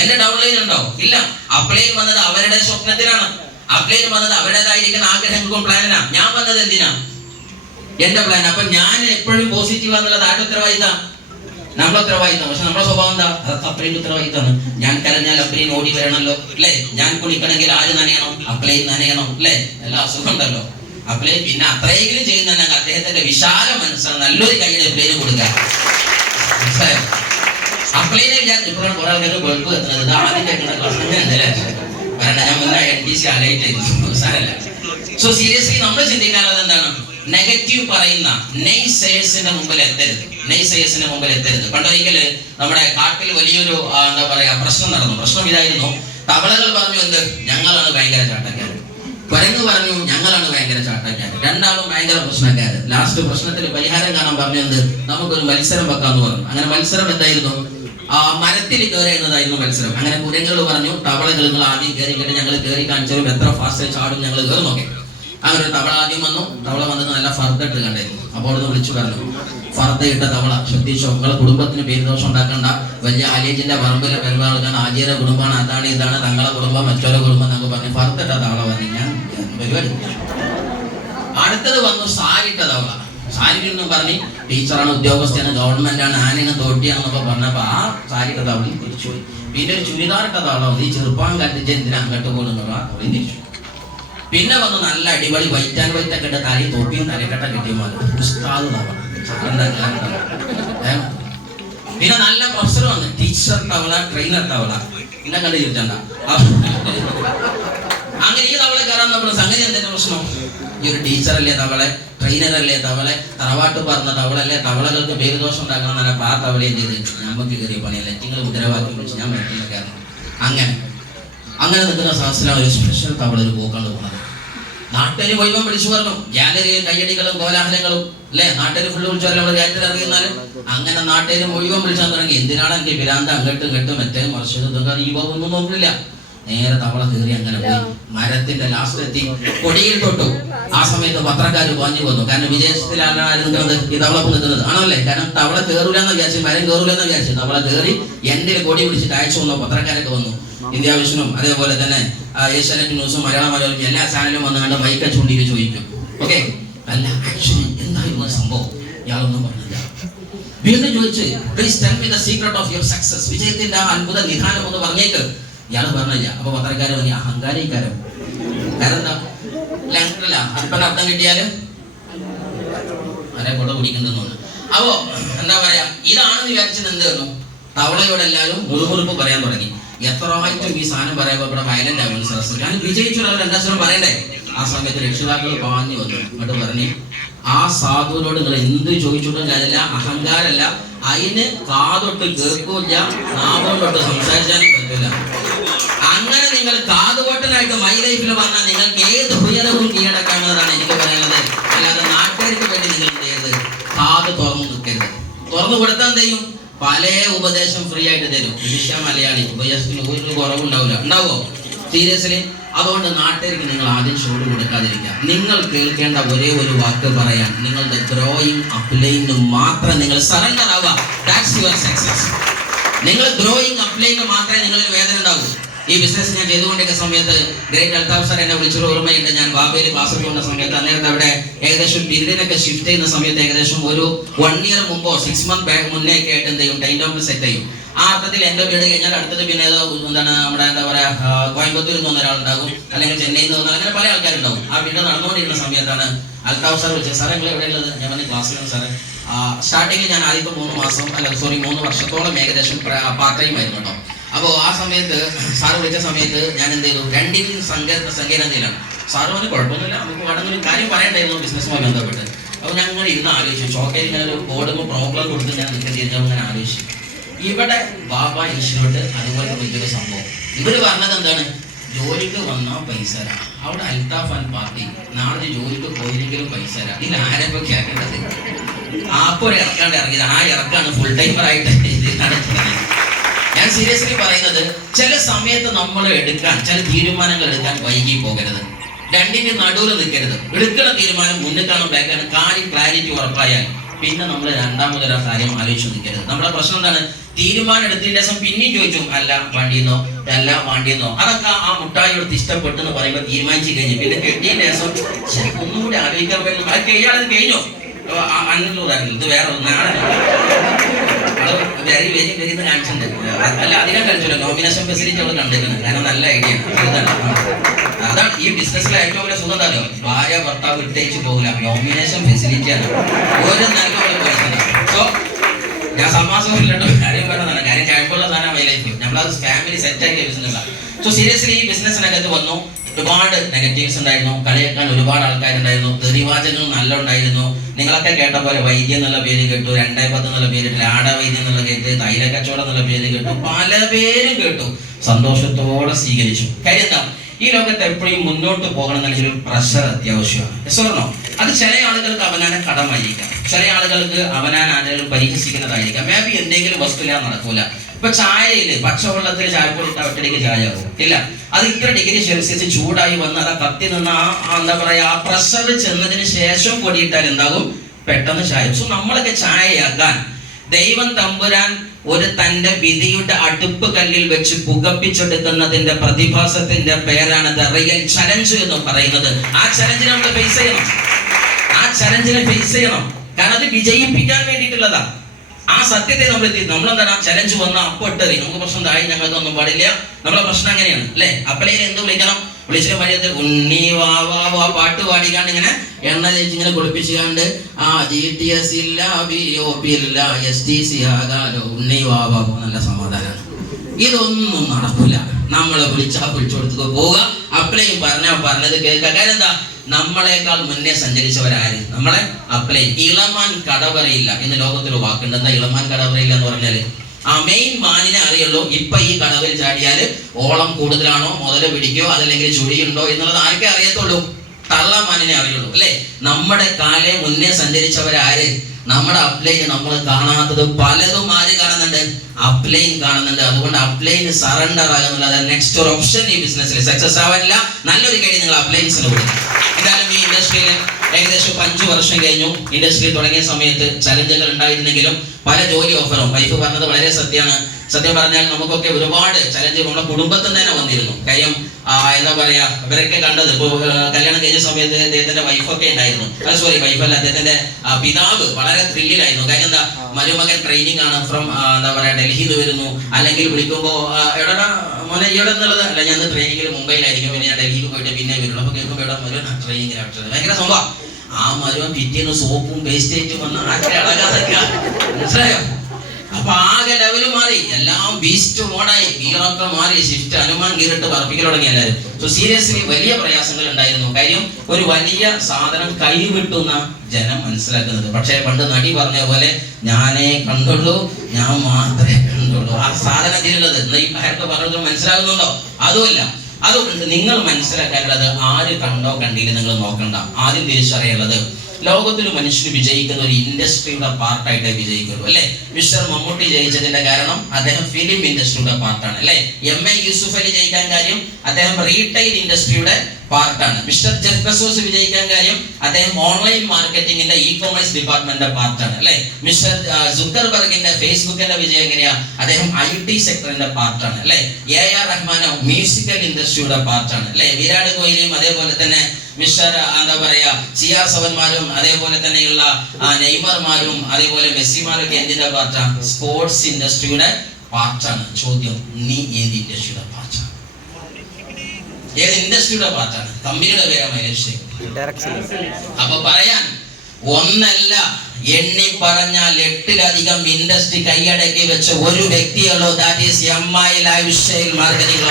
എന്റെ ഡൗൺലൈൻ ഉണ്ടോ? ഇല്ല. അപ്ലൈൻ വന്നത് അവരുടെ സ്വപ്നത്തിനാണ്. അപ്ലൈൻ വന്നത് അവരുടേതായിരിക്കുന്ന ആഗ്രഹങ്ങൾക്കും പ്ലാനിനാ. ഞാൻ വന്നത് എന്തിനാ? എന്റെ പ്ലാൻ. അപ്പൊ ഞാൻ എപ്പോഴും പോസിറ്റീവ് ആണെന്നുള്ളത് ആരുടെ ഉത്തരവാദിത്തം? നമ്മളെ ഉത്തരവാദിത്തം. പക്ഷെ നമ്മുടെ സ്വഭാവം എന്താ? അതൊക്കെ അപ്ലൈൻ്റെ ഉത്തരവാദിത്തമാണ്. ഞാൻ കരഞ്ഞാൽ അപ്ലൈൻ ഓടി വരണല്ലോ അല്ലേ? ഞാൻ കുളിക്കണമെങ്കിൽ ആര് നനയണം? അപ്ലൈൻ നനയണം അല്ലേ? എല്ലാ അസുഖം ഉണ്ടല്ലോ അപ്ലൈൻ. പിന്നെ അത്രയെങ്കിലും ചെയ്യുന്ന അദ്ദേഹത്തിന്റെ വിശാല മനസ്സാണ്. നല്ലൊരു കയ്യിൽ അപ്ലൈന് കൊടുക്കുക. അപ്ലൈനെ വിചാരിച്ചു ഇപ്പോഴാണ് കുറെ ആൾക്കാർക്ക് ബൾബ് എത്തുന്നത്. ആദ്യം കേൾക്കുന്ന ക്ലാസ് ഉണ്ടല്ലേ? കാരണം ഞാൻ മുന്നേ NTC അലൈറ്റ് ചെയ്തു സാരല്ല. സോ സീരിയസ്ലി നമ്മൾ ചിന്തിക്കാനുള്ളത് എന്താണ്? നെഗറ്റീവ് പറയുന്ന നെയ്സേഴ്സിന്റെ മുമ്പിൽ എത്തരുത്. പണ്ടൊരിക്കല് നമ്മുടെ കാട്ടിൽ വലിയൊരു എന്താ പറയാ പ്രശ്നം നടന്നു. പ്രശ്നം ഇതായിരുന്നു, തവളകൾ പറഞ്ഞു എന്ത്? ഞങ്ങളാണ് ഭയങ്കര ചാട്ടക്കാര്. കുരങ്ങ് പറഞ്ഞു ഞങ്ങളാണ് ഭയങ്കര ചാട്ടക്കാര്. രണ്ടാളും ഭയങ്കര പ്രശ്നക്കാര്. ലാസ്റ്റ് പ്രശ്നത്തിന് പരിഹാരം കാണാൻ പറഞ്ഞു എന്ത്? നമുക്കൊരു മത്സരം വെക്കാന്ന് പറഞ്ഞു. അങ്ങനെ മത്സരം എന്തായിരുന്നു? മരത്തിൽ കയറി എന്നതായിരുന്നു മത്സരം. അങ്ങനെ കുരങ്ങുകൾ പറഞ്ഞു തവളകൾ നിങ്ങൾ ആദ്യം കയറിക്കിട്ട് ഞങ്ങൾ കയറി കാണിച്ചാലും എത്ര ഫാസ്റ്റ് ചാടും ഞങ്ങൾ കയറി നോക്കെ. അങ്ങനെ ഒരു തവള ആദ്യം വന്നു. തവള വന്നത് നല്ല ഫർദ ഇട്ട് കണ്ടായിരുന്നു. അപ്പോൾ അവിടുന്ന് വിളിച്ചു പറഞ്ഞു, ഫർദ ഇട്ട തവള ശ്രദ്ധിച്ചോ, നിങ്ങളെ കുടുംബത്തിന് പേരുദോഷം ഉണ്ടാക്കണ്ട. വലിയ ആലേജിന്റെ പറമ്പിലെ പെരുമാൾക്കാണ്, ആജിയുടെ കുടുംബമാണ്, അതാണ് ഇതാണ്, തങ്ങളെ കുടുംബം മറ്റൊരു കുടുംബം എന്നൊക്കെ പറഞ്ഞു. ഫർദ ഇട്ട തവള പറഞ്ഞു ഞാൻ പരിപാടി. അടുത്തത് വന്നു സാരിട്ട തവള. സാരിക്കൊന്നും പറഞ്ഞ് ടീച്ചറാണ്, ഉദ്യോഗസ്ഥയാണ്, ഗവൺമെന്റ് ആണ്, ആനിനെ തോട്ടിയാണെന്നൊക്കെ പറഞ്ഞപ്പോ ആ സാരിട്ട തവളയും തിരിച്ചുപോയി. പിന്നെ ഒരു ചുരിദാറിട്ട തവള വന്നു. ഈ ചെറുപ്പം കണ്ടിച്ച് എന്തിനാ അങ്ങോട്ട് പോകുന്നുള്ള തവളയും തിരിച്ചു. പിന്നെ വന്ന് നല്ല അടിപൊളി വൈറ്റ് ആൻഡ് വൈറ്റ് ഒക്കെ ഇട്ട് തലയിൽ തൊപ്പിയും തലക്കെട്ട കിട്ടിയമാർ ഉസ്താദ് തവള. പിന്നെ നല്ല പ്രൊഫസർ വന്ന് ടീച്ചർ തവള, ട്രെയിനർ തവള. പിന്നെ കണ്ടു ചോദിച്ചണ്ട. അങ്ങനെ ഈ തവള കയറാൻ നമ്മൾ സംഗതി എന്തെങ്കിലും പ്രശ്നം? ഈ ഒരു ടീച്ചറല്ലേ തവളെ, ട്രെയിനറല്ലേ തവളെ, തറവാട്ട് പറഞ്ഞ തവളല്ലേ, തവളകൾക്ക് പേരുദോഷം ഉണ്ടാക്കണം എന്നല്ല. ആ തവള എന്ത് ചെയ്ത് നമുക്ക് കയറിയ പണിയല്ലേ, നിങ്ങൾ മുദ്രാവാക്യം വിളിച്ച് ഞാൻ പറ്റില്ല കാരണം അങ്ങനെ നിൽക്കുന്ന സഹസ്രം ഒരു സ്പെഷ്യൽ തവള ഒരു പോക്കാണ് പോകുന്നത്. നാട്ടുകാർ മുഴുവൻ വിളിച്ചു പറഞ്ഞു. ഗാലറിയും കയ്യടികളും കോലാഹലങ്ങളും അല്ലെ, നാട്ടുകാർ ഫുള്ള് വിളിച്ചു നമ്മൾ ഗാലറി ഇറങ്ങിയെന്നാലും അങ്ങനെ നാട്ടുകാർ മുഴുവൻ വിളിച്ചാൽ തുടങ്ങി. എന്തിനാണ് എനിക്ക് പിരാന്ത അങ്ങോട്ടും ഇങ്ങോട്ടും മറ്റേ മറിച്ചത് ഈ ഒന്നും നോക്കില്ല. നേരെ തവള കയറി അങ്ങനെ പോയി മരത്തിന്റെ ലാസ്റ്റ് എത്തി കൊടിയിൽ തൊട്ടു. ആ സമയത്ത് പത്രക്കാർ പാഞ്ഞു വന്നു. കാരണം വിദേശത്തിലാണ് നിൽക്കുന്നത്, ഈ തവള നിൽക്കുന്നത് ആണല്ലേ. കാരണം തവള കയറൂലെന്ന് വിചാരിച്ചു, മരം കയറൂലെന്ന് വിചാരിച്ചു. തവള കയറി എൻ്റെ കൊടി പിടിച്ചിട്ട് അയച്ചു വന്നു. പത്രക്കാരൊക്കെ വന്നു, ഇന്ത്യ വിഷനും അതേപോലെ തന്നെ ഏഷ്യാനെറ്റ് ന്യൂസും മലയാളം മനോരമ എല്ലാ ചാനലും വന്ന് കണ്ട് മൈക്ക ചൂണ്ടിയിട്ട് ചോദിക്കും. ഓക്കെ, അല്ല ആക്ച്വലി എന്തായിരുന്നു സംഭവം? ഇയാളൊന്നും പറഞ്ഞില്ല. വീണ്ടും ചോദിച്ചു, please tell me the secret of your success, വിജയത്തിന്റെ ആ അത്ഭുത നിധാനം ഒന്ന് പറഞ്ഞേക്ക്. ഇയാൾ പറഞ്ഞില്ല. അപ്പൊ പത്രക്കാർ പറഞ്ഞു അഹങ്കാരിക്കാരൻ. കാരണം എന്താ അല്ല അല്പന അർത്ഥം കിട്ടിയാല് അരെ കൊട കുടിക്കുന്നു. അപ്പോ എന്താ പറയാ, ഇതാണെന്ന് വിചാരിച്ചത് എന്ത് തന്നു? തവളയോട് എല്ലാവരും മുറുമുറുപ്പ് പറയാൻ തുടങ്ങി. എത്രമായിട്ടും ഈ സാധനം പറയുമ്പോൾ ഇവിടെ വയലന്റ് ആവുന്നു സദസ്. ഞാൻ വിജയിച്ചുള്ള രണ്ടാശ്വരം പറയണ്ടേ. ആ സമയത്ത് രക്ഷിതാക്കൾ പാഞ്ഞു വന്നു. എന്നിട്ട് പറഞ്ഞു, ആ സാധുവിനോട് നിങ്ങൾ എന്ത് ചോദിച്ചിട്ടും ഞാനില്ല, അഹങ്കാരല്ല, അതിന് കാതൊട്ട് കേൾക്കൂല്ല, നാവോട്ടൊട്ട് സംസാരിച്ചാലും പറ്റില്ല. അങ്ങനെ നിങ്ങൾ കാതുകൊട്ടനായിട്ട് മൈ ലൈഫിൽ പറഞ്ഞാൽ നിങ്ങൾക്ക് ഏത് ഉയരവും കീഴടക്കാമെന്നതാണ് എനിക്ക് പറയാനുള്ളത്. അല്ലാതെ നാട്ടുകാർക്ക് വേണ്ടി നിങ്ങൾ എന്ത് ചെയ്യരുത്, കാത് തുറന്നു നിൽക്കരുത്. തുറന്നു കൊടുത്താൽ എന്ത് ചെയ്യും? പല ഉപദേശം ഫ്രീ ആയിട്ട് തരും. വിശിഷ്യ മലയാളി ഉപദേശത്തിന് ഒരു കുറവുണ്ടാവില്ല. ഉണ്ടാവോ? സീരിയസ്ലി. അതുകൊണ്ട് നാട്ടുകാർക്ക് നിങ്ങൾ ആദ്യം ഷോട് കൊടുക്കാതിരിക്കുക. നിങ്ങൾ കേൾക്കേണ്ട ഒരേ ഒരു വാക്ക് പറയാൻ, നിങ്ങളുടെ ഗ്രോയിങ് അപ്ലൈന് മാത്രം നിങ്ങൾ സറണ്ടർ ആവുക. That's your success. നിങ്ങൾ ഗ്രോയിങ് അപ്ലൈന് മാത്രമേ നിങ്ങളിൽ വേദന ഉണ്ടാകൂ. ഈ ബിസിനസ് ഞാൻ ചെയ്തുകൊണ്ടിരിക്കുന്ന സമയത്ത് ഗ്രേറ്റ് അൽതാഫ് സാർ എന്നെ വിളിച്ചൊരു ഓർമ്മയുണ്ട്. ഞാൻ ബാബയിൽ ക്ലാസ് എടുക്കുന്ന സമയത്ത് അന്നേരത്തെ അവിടെ ഏകദേശം പീരീഡിനൊക്കെ ഷിഫ്റ്റ് ചെയ്യുന്ന സമയത്ത് ഏകദേശം ഒരു 1 year മുമ്പോ 6 months ബാക്ക് മുന്നേ ഒക്കെ ആയിട്ട് എന്ത് ചെയ്യും, ടൈം ടേബിൾ സെറ്റ് ചെയ്യും. ആ അർത്ഥത്തിൽ എൻ്റെ വീട് കഴിഞ്ഞാൽ അടുത്തത് പിന്നെ ഏതോ എന്താണ് നമ്മുടെ എന്താ പറയാ കോയമ്പത്തൂരിൽ നിന്ന് ഒരാളുണ്ടാകും, അല്ലെങ്കിൽ ചെന്നൈയിൽ നിന്ന് അങ്ങനെ പല ആൾക്കാരുണ്ടാവും. ആ വീട് നടന്നുകൊണ്ടിരിക്കുന്ന സമയത്താണ് അൽതാഫ് സാർ വിളിച്ചത്. സാറേ നിങ്ങൾ എവിടെയുള്ളത്? ഞാൻ പറഞ്ഞ ക്ലാസ്സിലാണ് സാറേ. സ്റ്റാർട്ടിങ്ങിൽ ഞാൻ ആദ്യത്തെ 3 വർഷത്തോളം ഏകദേശം പാർട്ട് ടൈം ആയിരുന്നു കേട്ടോ. അപ്പോൾ ആ സമയത്ത് സാറ് വിളിച്ച സമയത്ത് ഞാൻ എന്ത് ചെയ്തു, രണ്ടിനും സങ്കീർണതയിലാണ്. സാറ് പറഞ്ഞ് കുഴപ്പമൊന്നുമില്ല, നമുക്ക് വേണമെന്നൊരു കാര്യം പറയണ്ടായിരുന്നു ബിസിനസ്സുമായി ബന്ധപ്പെട്ട്. അപ്പോൾ ഞാൻ ഇങ്ങനെ ഇരുന്ന് ആലോചിച്ചു. ചോക്കയിൽ ഇങ്ങനെ ഒരു കോഡുമ്പോൾ പ്രോബ്ലം കൊടുത്ത് ഞാൻ നിൽക്കുന്നത് അങ്ങനെ ആലോചിച്ചു. ഇവിടെ ബാബ ഇൻസ്റ്റിറ്റ്യൂട്ട് അതുപോലെ വലിയൊരു സംഭവം. ഇവര് പറഞ്ഞത് എന്താണ്? ജോലിക്ക് വന്നാൽ പൈസ തരാം. അവിടെ അൽതാഫ് ആൻഡ് പാർട്ടി നാളെ ജോലിക്ക് പോയില്ലെങ്കിലും പൈസ തരാം. ഇതിൽ ആരെയൊക്കെ ആക്കേണ്ടത്? ആപ്പോ ഒരു ഇറക്കാണ്ട് ഇറങ്ങിയതാണ്. ആ ഇറക്കാണ് ഫുൾ ടൈമറായിട്ട് ഞാൻ സീരിയസ്ലി പറയുന്നത്. ചില സമയത്ത് നമ്മൾ എടുക്കാൻ ചില തീരുമാനങ്ങൾ എടുക്കാൻ വൈകി പോകരുത്. രണ്ടിന്റെ നടുവിൽ നിൽക്കരുത്. എടുക്കുന്ന തീരുമാനം മുന്നിൽ ബാക്കാണ്. കാര്യം ക്ലാരിറ്റി ഉറപ്പായാൽ പിന്നെ നമ്മൾ രണ്ടാമതൊരു കാര്യം ആലോചിച്ച് നിൽക്കരുത്. നമ്മുടെ പ്രശ്നം എന്താണ്? തീരുമാനം എടുത്തതിന്റെ ദിവസം പിന്നെയും ചോദിച്ചു അല്ല വാണ്ടിയെന്നോ അല്ല വാണ്ടിയെന്നോ. അതൊക്കെ ആ മുട്ടായി എടുത്ത് ഇഷ്ടപ്പെട്ടെന്ന് പറയുമ്പോൾ തീരുമാനിച്ചു കഴിഞ്ഞു. പിന്നെ കെട്ടിയതിന്റെ ദിവസം ഒന്നുകൂടി ആലോചിക്കാൻ പറ്റും. അത് കഴിയാതെ കഴിഞ്ഞോ? അന്നൂറായിരുന്നു. ഇത് വേറെ നാളെ വെരി വെരി വെരി കാണിച്ചിട്ടുണ്ട്. അല്ല അധികം കളിച്ചല്ലോ. നോമിനേഷൻ ഫെസിലിറ്റി അവൾ കണ്ടിരിക്കുന്നത്. കാരണം നല്ല ഐഡിയ അതാണ്. ഈ ബിസിനസ്സിലെ ഏറ്റവും വലിയ സുഖം എന്താണോ? ഭാര്യ ഭർത്താവ് വിട്ടേച്ച് പോകില്ല. നോമിനേഷൻ ഫെസിലിറ്റിയാണ്. ഒരു നല്ല സോ ഞാൻ സമാസമില്ലട്ടോ കാര്യം പറഞ്ഞതാണ്. കാര്യം കഴിവുള്ള സാധനം വൈലൈഫ് നമ്മളത് ഫാമിലി സെറ്റ് ആക്കിയ ബിസിനസ്സാണ്. സോ സീരിയസ്ലി ഈ ബിസിനസ്സിനകത്ത് വന്നു ഒരുപാട് നെഗറ്റീവ്സ് ഉണ്ടായിരുന്നു. കളിയാക്കാൻ ഒരുപാട് ആൾക്കാരുണ്ടായിരുന്നു. തെറിവാചകങ്ങൾ നല്ല ഉണ്ടായിരുന്നു. നിങ്ങളൊക്കെ കേട്ട പോലെ വൈദ്യം എന്നുള്ള പേര് കേട്ടു, 210 എന്നുള്ള പേര്, ലാട വൈദ്യം എന്നുള്ള കേട്ട്, തൈലക്കച്ചവടം എന്നുള്ള പേര് കേട്ടു, പല പേരും കേട്ടു. സന്തോഷത്തോടെ സ്വീകരിച്ചു. കാര്യം എന്താ? ഈ ലോകത്ത് എപ്പോഴും മുന്നോട്ട് പോകണമെന്നുണ്ടെങ്കിൽ ഒരു പ്രഷർ അത്യാവശ്യമാണ്. യെസ്സോർണോ? അത് ചില ആളുകൾക്ക് അവനാനെ കടമായിരിക്കാം, ചില ആളുകൾക്ക് അവനാൻ ആരെങ്കിലും പരിഹസിക്കുന്നതായിരിക്കാം. മേ ബി എന്തെങ്കിലും വസ്തുല നടക്കൂല. ഇപ്പൊ ചായയില് പച്ചവെള്ളത്തിൽ ചായപ്പൊടി ഇട്ട ഒറ്റടിക്ക് ചായ ആകും ഇല്ല. അത് ഇത്ര ഡിഗ്രി സെൽഷ്യസ് ചൂടായി വന്ന് അത് കത്തി നിന്ന് എന്താ പറയാ ആ പ്രഷർ ചെന്നതിന് ശേഷം പൊടിയിട്ടാൽ എന്താകും? പെട്ടെന്ന് ചായ. സോ നമ്മളൊക്കെ ചായയാക്കാൻ ദൈവം തമ്പുരാൻ ഒരു തന്റെ വിധിയുടെ അടുപ്പ് കല്ലിൽ വെച്ച് പുകപ്പിച്ചെടുക്കുന്നതിന്റെ പ്രതിഭാസത്തിന്റെ പേരാണ് ദ റിയൽ ചലഞ്ച് എന്ന് പറയുന്നത്. ആ ചലഞ്ചിനെ നമ്മൾ ഫേസ് ചെയ്യണം. ആ ചലഞ്ചിനെ ഫേസ് ചെയ്യണം. കാരണം അത് വിജയിപ്പിക്കാൻ വേണ്ടിയിട്ടുള്ളതാ. ആ സത്യത്തെ നമ്മളെന്താണ്? ആ ചലഞ്ച് വന്നാൽ അപ്പൊ ഇട്ടറി നമുക്ക് പ്രശ്നം താഴെ ഞങ്ങൾക്കൊന്നും പാടില്ല. നമ്മളെ പ്രശ്നം അങ്ങനെയാണ് അല്ലെ. അപ്പളേന് എന്ത് വിളിക്കണം? വിളിച്ചിട്ട് മര്യാദ ഉണ്ണി വാ വാ വാ പാട്ട് പാടിക്കാണ്ട് ഇങ്ങനെ എണ്ണ തേച്ച് ഇങ്ങനെ കുളിപ്പിച്ചുകാണ്ട് ആ GTS ഇല്ല BOP ഇല്ല STC ആകാലോ ഉണ്ണി വാ വാ നല്ല സമാധാനമാണ്. ഇതൊന്നും നടക്കില്ല. നമ്മളെ വിളിച്ചാൽ വിളിച്ചു കൊടുത്തു പോവുക. അപ്ലൈയും പറഞ്ഞത് കേൾക്കുക. കാര്യം എന്താ? നമ്മളെക്കാൾ മുന്നേ സഞ്ചരിച്ചവരാര്? നമ്മളെ അപ്ലൈ. ഇളമാൻ കടവറയില്ല എന്ന് ലോകത്തൊരു വാക്കുണ്ട്. എന്താ ഇളമാൻ കടവറയില്ല എന്ന് പറഞ്ഞാല്? ആ മെയിൻ മാനിനെ അറിയുള്ളൂ. ഇപ്പൊ ഈ കടവിൽ ചാടിയാല് ഓളം കൂടുതലാണോ, മുതല് പിടിക്കോ, അതല്ലെങ്കിൽ ചുഴിയുണ്ടോ എന്നുള്ളത് ആർക്കേ അറിയത്തുള്ളൂ. തള്ളമാനിനെ അറിയുള്ളൂ അല്ലെ. നമ്മുടെ കാലെ മുന്നേ സഞ്ചരിച്ചവരാര്? നമ്മുടെ അപ്ലൈൻ നമ്മൾ കാണാത്തത് പലതും ആര് കാണുന്നുണ്ട്? അപ്ലൈൻ കാണുന്നുണ്ട്. അതുകൊണ്ട് അപ്ലൈന് സറണ്ടർ ആകുന്നില്ല. നെക്സ്റ്റ് ഒരു ഓപ്ഷൻ ഈ ബിസിനസ്സിൽ സക്സസ് ആവാനില്ല. നല്ലൊരു കാര്യം നിങ്ങൾ അപ്ലൈൻസിന് കൊടുക്കും. എന്തായാലും ഈ ഇൻഡസ്ട്രിയിൽ ഏകദേശം 5 വർഷം കഴിഞ്ഞു. ഇൻഡസ്ട്രി തുടങ്ങിയ സമയത്ത് ചലഞ്ചുകൾ ഉണ്ടായിരുന്നെങ്കിലും പല ജോലി ഓഫറും, വൈഫ് പറഞ്ഞത് വളരെ സത്യമാണ്. സത്യം പറഞ്ഞാൽ നമുക്കൊക്കെ ഒരുപാട് ചലഞ്ചുകൾ നമ്മുടെ കുടുംബത്തിൽ തന്നെ വന്നിരുന്നു. കാര്യം എന്താ പറയാ, ഇവരൊക്കെ കണ്ടത് ഇപ്പൊ കല്യാണം കഴിഞ്ഞ സമയത്ത് അദ്ദേഹത്തിന്റെ വൈഫൊക്കെ ഉണ്ടായിരുന്നു. വൈഫല്ല, അദ്ദേഹത്തിന്റെ പിതാവ് വളരെ ത്രില്ലിലായിരുന്നു. കാര്യം എന്താ, മരുമകൻ ട്രെയിനിങ് ആണ് ഫ്രം എന്താ പറയാ ഡൽഹിയിൽ വരുന്നു, അല്ലെങ്കിൽ വിളിക്കുമ്പോ എവിടെ മോനെ ഇവിടെ എന്നുള്ളത് അല്ല, ഞാൻ ട്രെയിനിങ്ങിൽ മുംബൈയിലായിരിക്കും, പിന്നെ ഞാൻ ഡൽഹിയിൽ പോയിട്ട് പിന്നെ വരുള്ളൂ. അപ്പൊ കേൾക്കുമ്പോൾ ഇവിടെ മരുവൻ ട്രെയിനിങ്ങിലാണ്. ഭയങ്കര സംഭവം. ആ മരുവൻ പിറ്റേന്ന് സോപ്പും പേസ്റ്റേറ്റും വന്ന് ആകെ അളകാതൊക്കെ, മനസ്സിലായോ? അപ്പൊ ആകെ ലെവല് മാറി, എല്ലാം ബീസ്റ്റ് മോഡായി, ഗിയറൊക്കെ മാറി, ഷിഫ്റ്റ് ഹനുമാൻ ഗിയറിട്ട് പറപ്പിക്കൽ തുടങ്ങി എല്ലാവരും. സോ സീരിയസ്ലി വലിയ പ്രയാസങ്ങൾ ഉണ്ടായിരുന്നു. കാര്യം ഒരു വലിയ സാധനം കൈവിട്ടുന്ന ജനം മനസ്സിലാക്കുന്നത്. പക്ഷേ പണ്ട് നടി പറഞ്ഞ പോലെ ഞാനേ കണ്ടുള്ളൂ, ഞാൻ മാത്രമേ കണ്ടുള്ളൂ. ആ സാധനം തീരുള്ളത് ഈ ആരൊക്കെ പറഞ്ഞത് മനസ്സിലാകുന്നുണ്ടോ? അതുമല്ല. അതുകൊണ്ട് നിങ്ങൾ മനസ്സിലാക്കാനുള്ളത് ആര് കണ്ടോ കണ്ടില്ല നിങ്ങൾ നോക്കണ്ട. ആദ്യം തിരിച്ചറിയുള്ളത്, ലോകത്തിൽ മനുഷ്യന് വിജയിക്കുന്ന ഒരു ഇൻഡസ്ട്രിയുടെ പാർട്ടായിട്ടേ വിജയിക്കുള്ളൂ അല്ലെ. മിസ്റ്റർ മമ്മൂട്ടി ജയിച്ചതിന്റെ കാരണം അദ്ദേഹം ഫിലിം ഇൻഡസ്ട്രിയുടെ പാർട്ടാണ് അല്ലെ. MA യൂസുഫ് അലി ജയിക്കാൻ കാര്യം അദ്ദേഹം റീറ്റെയിൽ ഇൻഡസ്ട്രിയുടെ പാർട്ടാണ്. മിസ്റ്റർ ജെഫ് ബെസോസ് വിജയിക്കാൻ കാര്യം അദ്ദേഹം ഓൺലൈൻ മാർക്കറ്റിംഗിന്റെ ഇ-കൊമേഴ്സ് ഡിപ്പാർട്ട്മെന്റിന്റെ പാർട്ടാണ് അല്ലെ. മിസ്റ്റർ സുക്കർബർഗിന്റെ ഫേസ്ബുക്കിന്റെ വിജയം എങ്ങനെയാ? അദ്ദേഹം IT സെക്ടറിന്റെ പാർട്ടാണ് അല്ലെ. AR റഹ്മാനോ മ്യൂസിക്കൽ ഇൻഡസ്ട്രിയുടെ പാർട്ടാണ് അല്ലെ. വിരാട് കോഹ്ലിയും അതേപോലെ തന്നെ മിസ്റ്റർ എന്താ പറയാ CR7മാരും അതേപോലെ തന്നെയുള്ള നെയ്മർമാരും അതേപോലെ മെസ്സിമാരൊക്കെ എന്തിന്റെ പാർട്ടാണ്? സ്പോർട്സ് ഇൻഡസ്ട്രിയുടെ പാർട്ടാണ്. ചോദ്യം, നീ ഏത് ഇൻഡസ്ട്രിയുടെ പാർട്ടാണ്? ഏത് ഇൻഡസ്ട്രിയുടെ പാർട്ടാണ്? കമ്പനിയുടെ പേരാണ്. അപ്പൊ പറയാൻ ഒന്നല്ല, എണ്ണി പറഞ്ഞാൽ 8ലധികം ഇൻഡസ്ട്രി കൈയടക്കി വെച്ച ഒരു വ്യക്തിയുള്ളൂ. That is MI lifestyle marketing.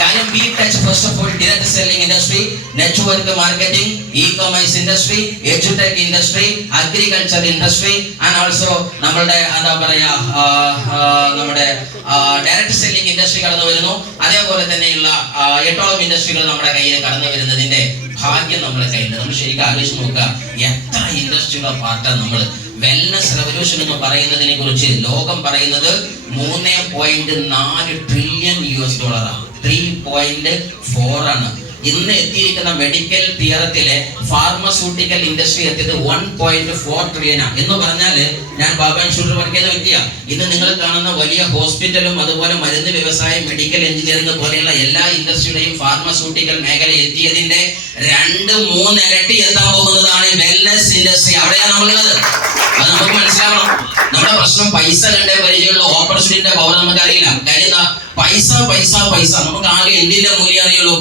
കാര്യം be touch first of all direct selling industry, network marketing, e-commerce industry, edutech industry, agriculture industry and also നമ്മുടെ എന്താ പറയാ നമ്മുടെ ഡയറക്ട് സെല്ലിംഗ് ഇൻഡസ്ട്രി കടന്നു വരുന്നു. അതേപോലെ തന്നെയുള്ള 8ഓളം ഇൻഡസ്ട്രികൾ നമ്മുടെ കയ്യിൽ കടന്നു വരുന്നതിന്റെ ഭാഗ്യം നമ്മുടെ കയ്യിൽ. നമ്മൾ ശരിക്കും ആലോചിച്ച് നോക്കുക, എത്ര ഇൻഡസ്ട്രിയുടെ പാർട്ടാണ് നമ്മൾ. വെൽനസ് റെവല്യൂഷൻ എന്ന് പറയുന്നതിനെ കുറിച്ച് ലോകം പറയുന്നത് $3.4 ട്രില്യൺ US, 3.4 ആണ്. ഇന്ന് എത്തിയിരിക്കുന്ന മെഡിക്കൽ തിയറത്തിലെ ഫാർമസ്യൂട്ടിക്കൽ ഇൻഡസ്ട്രി എത്തിയത് 1.4 ട്രില്യൺ എന്ന് പറഞ്ഞാല്, ഞാൻ ബാബ ഇൻസ്റ്റിറ്റ്യൂട്ടിൽ വർക്ക് ചെയ്ത വ്യക്തിയാണ്. ഇന്ന് നിങ്ങൾ കാണുന്ന വലിയ ഹോസ്പിറ്റലും അതുപോലെ മരുന്ന് വ്യവസായം, മെഡിക്കൽ എഞ്ചിനീയറിംഗ് പോലെയുള്ള എല്ലാ ഇൻഡസ്ട്രിയുടെയും ഫാർമസ്യൂട്ടിക്കൽ മേഖല എത്തിയതിന്റെ 2-3 ഇരട്ടി എത്താൻ പോകുന്നതാണ് വെൽനസ് ഇൻഡസ്ട്രി. അവിടെയാണ് നമ്മളുള്ളത്. അത് നമുക്ക് മനസ്സിലാക്കണം. നമ്മുടെ പ്രശ്നം പൈസ കണ്ടേ പരിചയമുള്ള ഓപ്പർച്യൂണിറ്റിയുടെ പവർ നമുക്ക് അറിയില്ല. കാര്യം എന്താ? പൈസ പൈസ പൈസ. നമുക്ക് ആകെ എന്തിന്റെ മൂല്യം അറിയുള്ളൂ?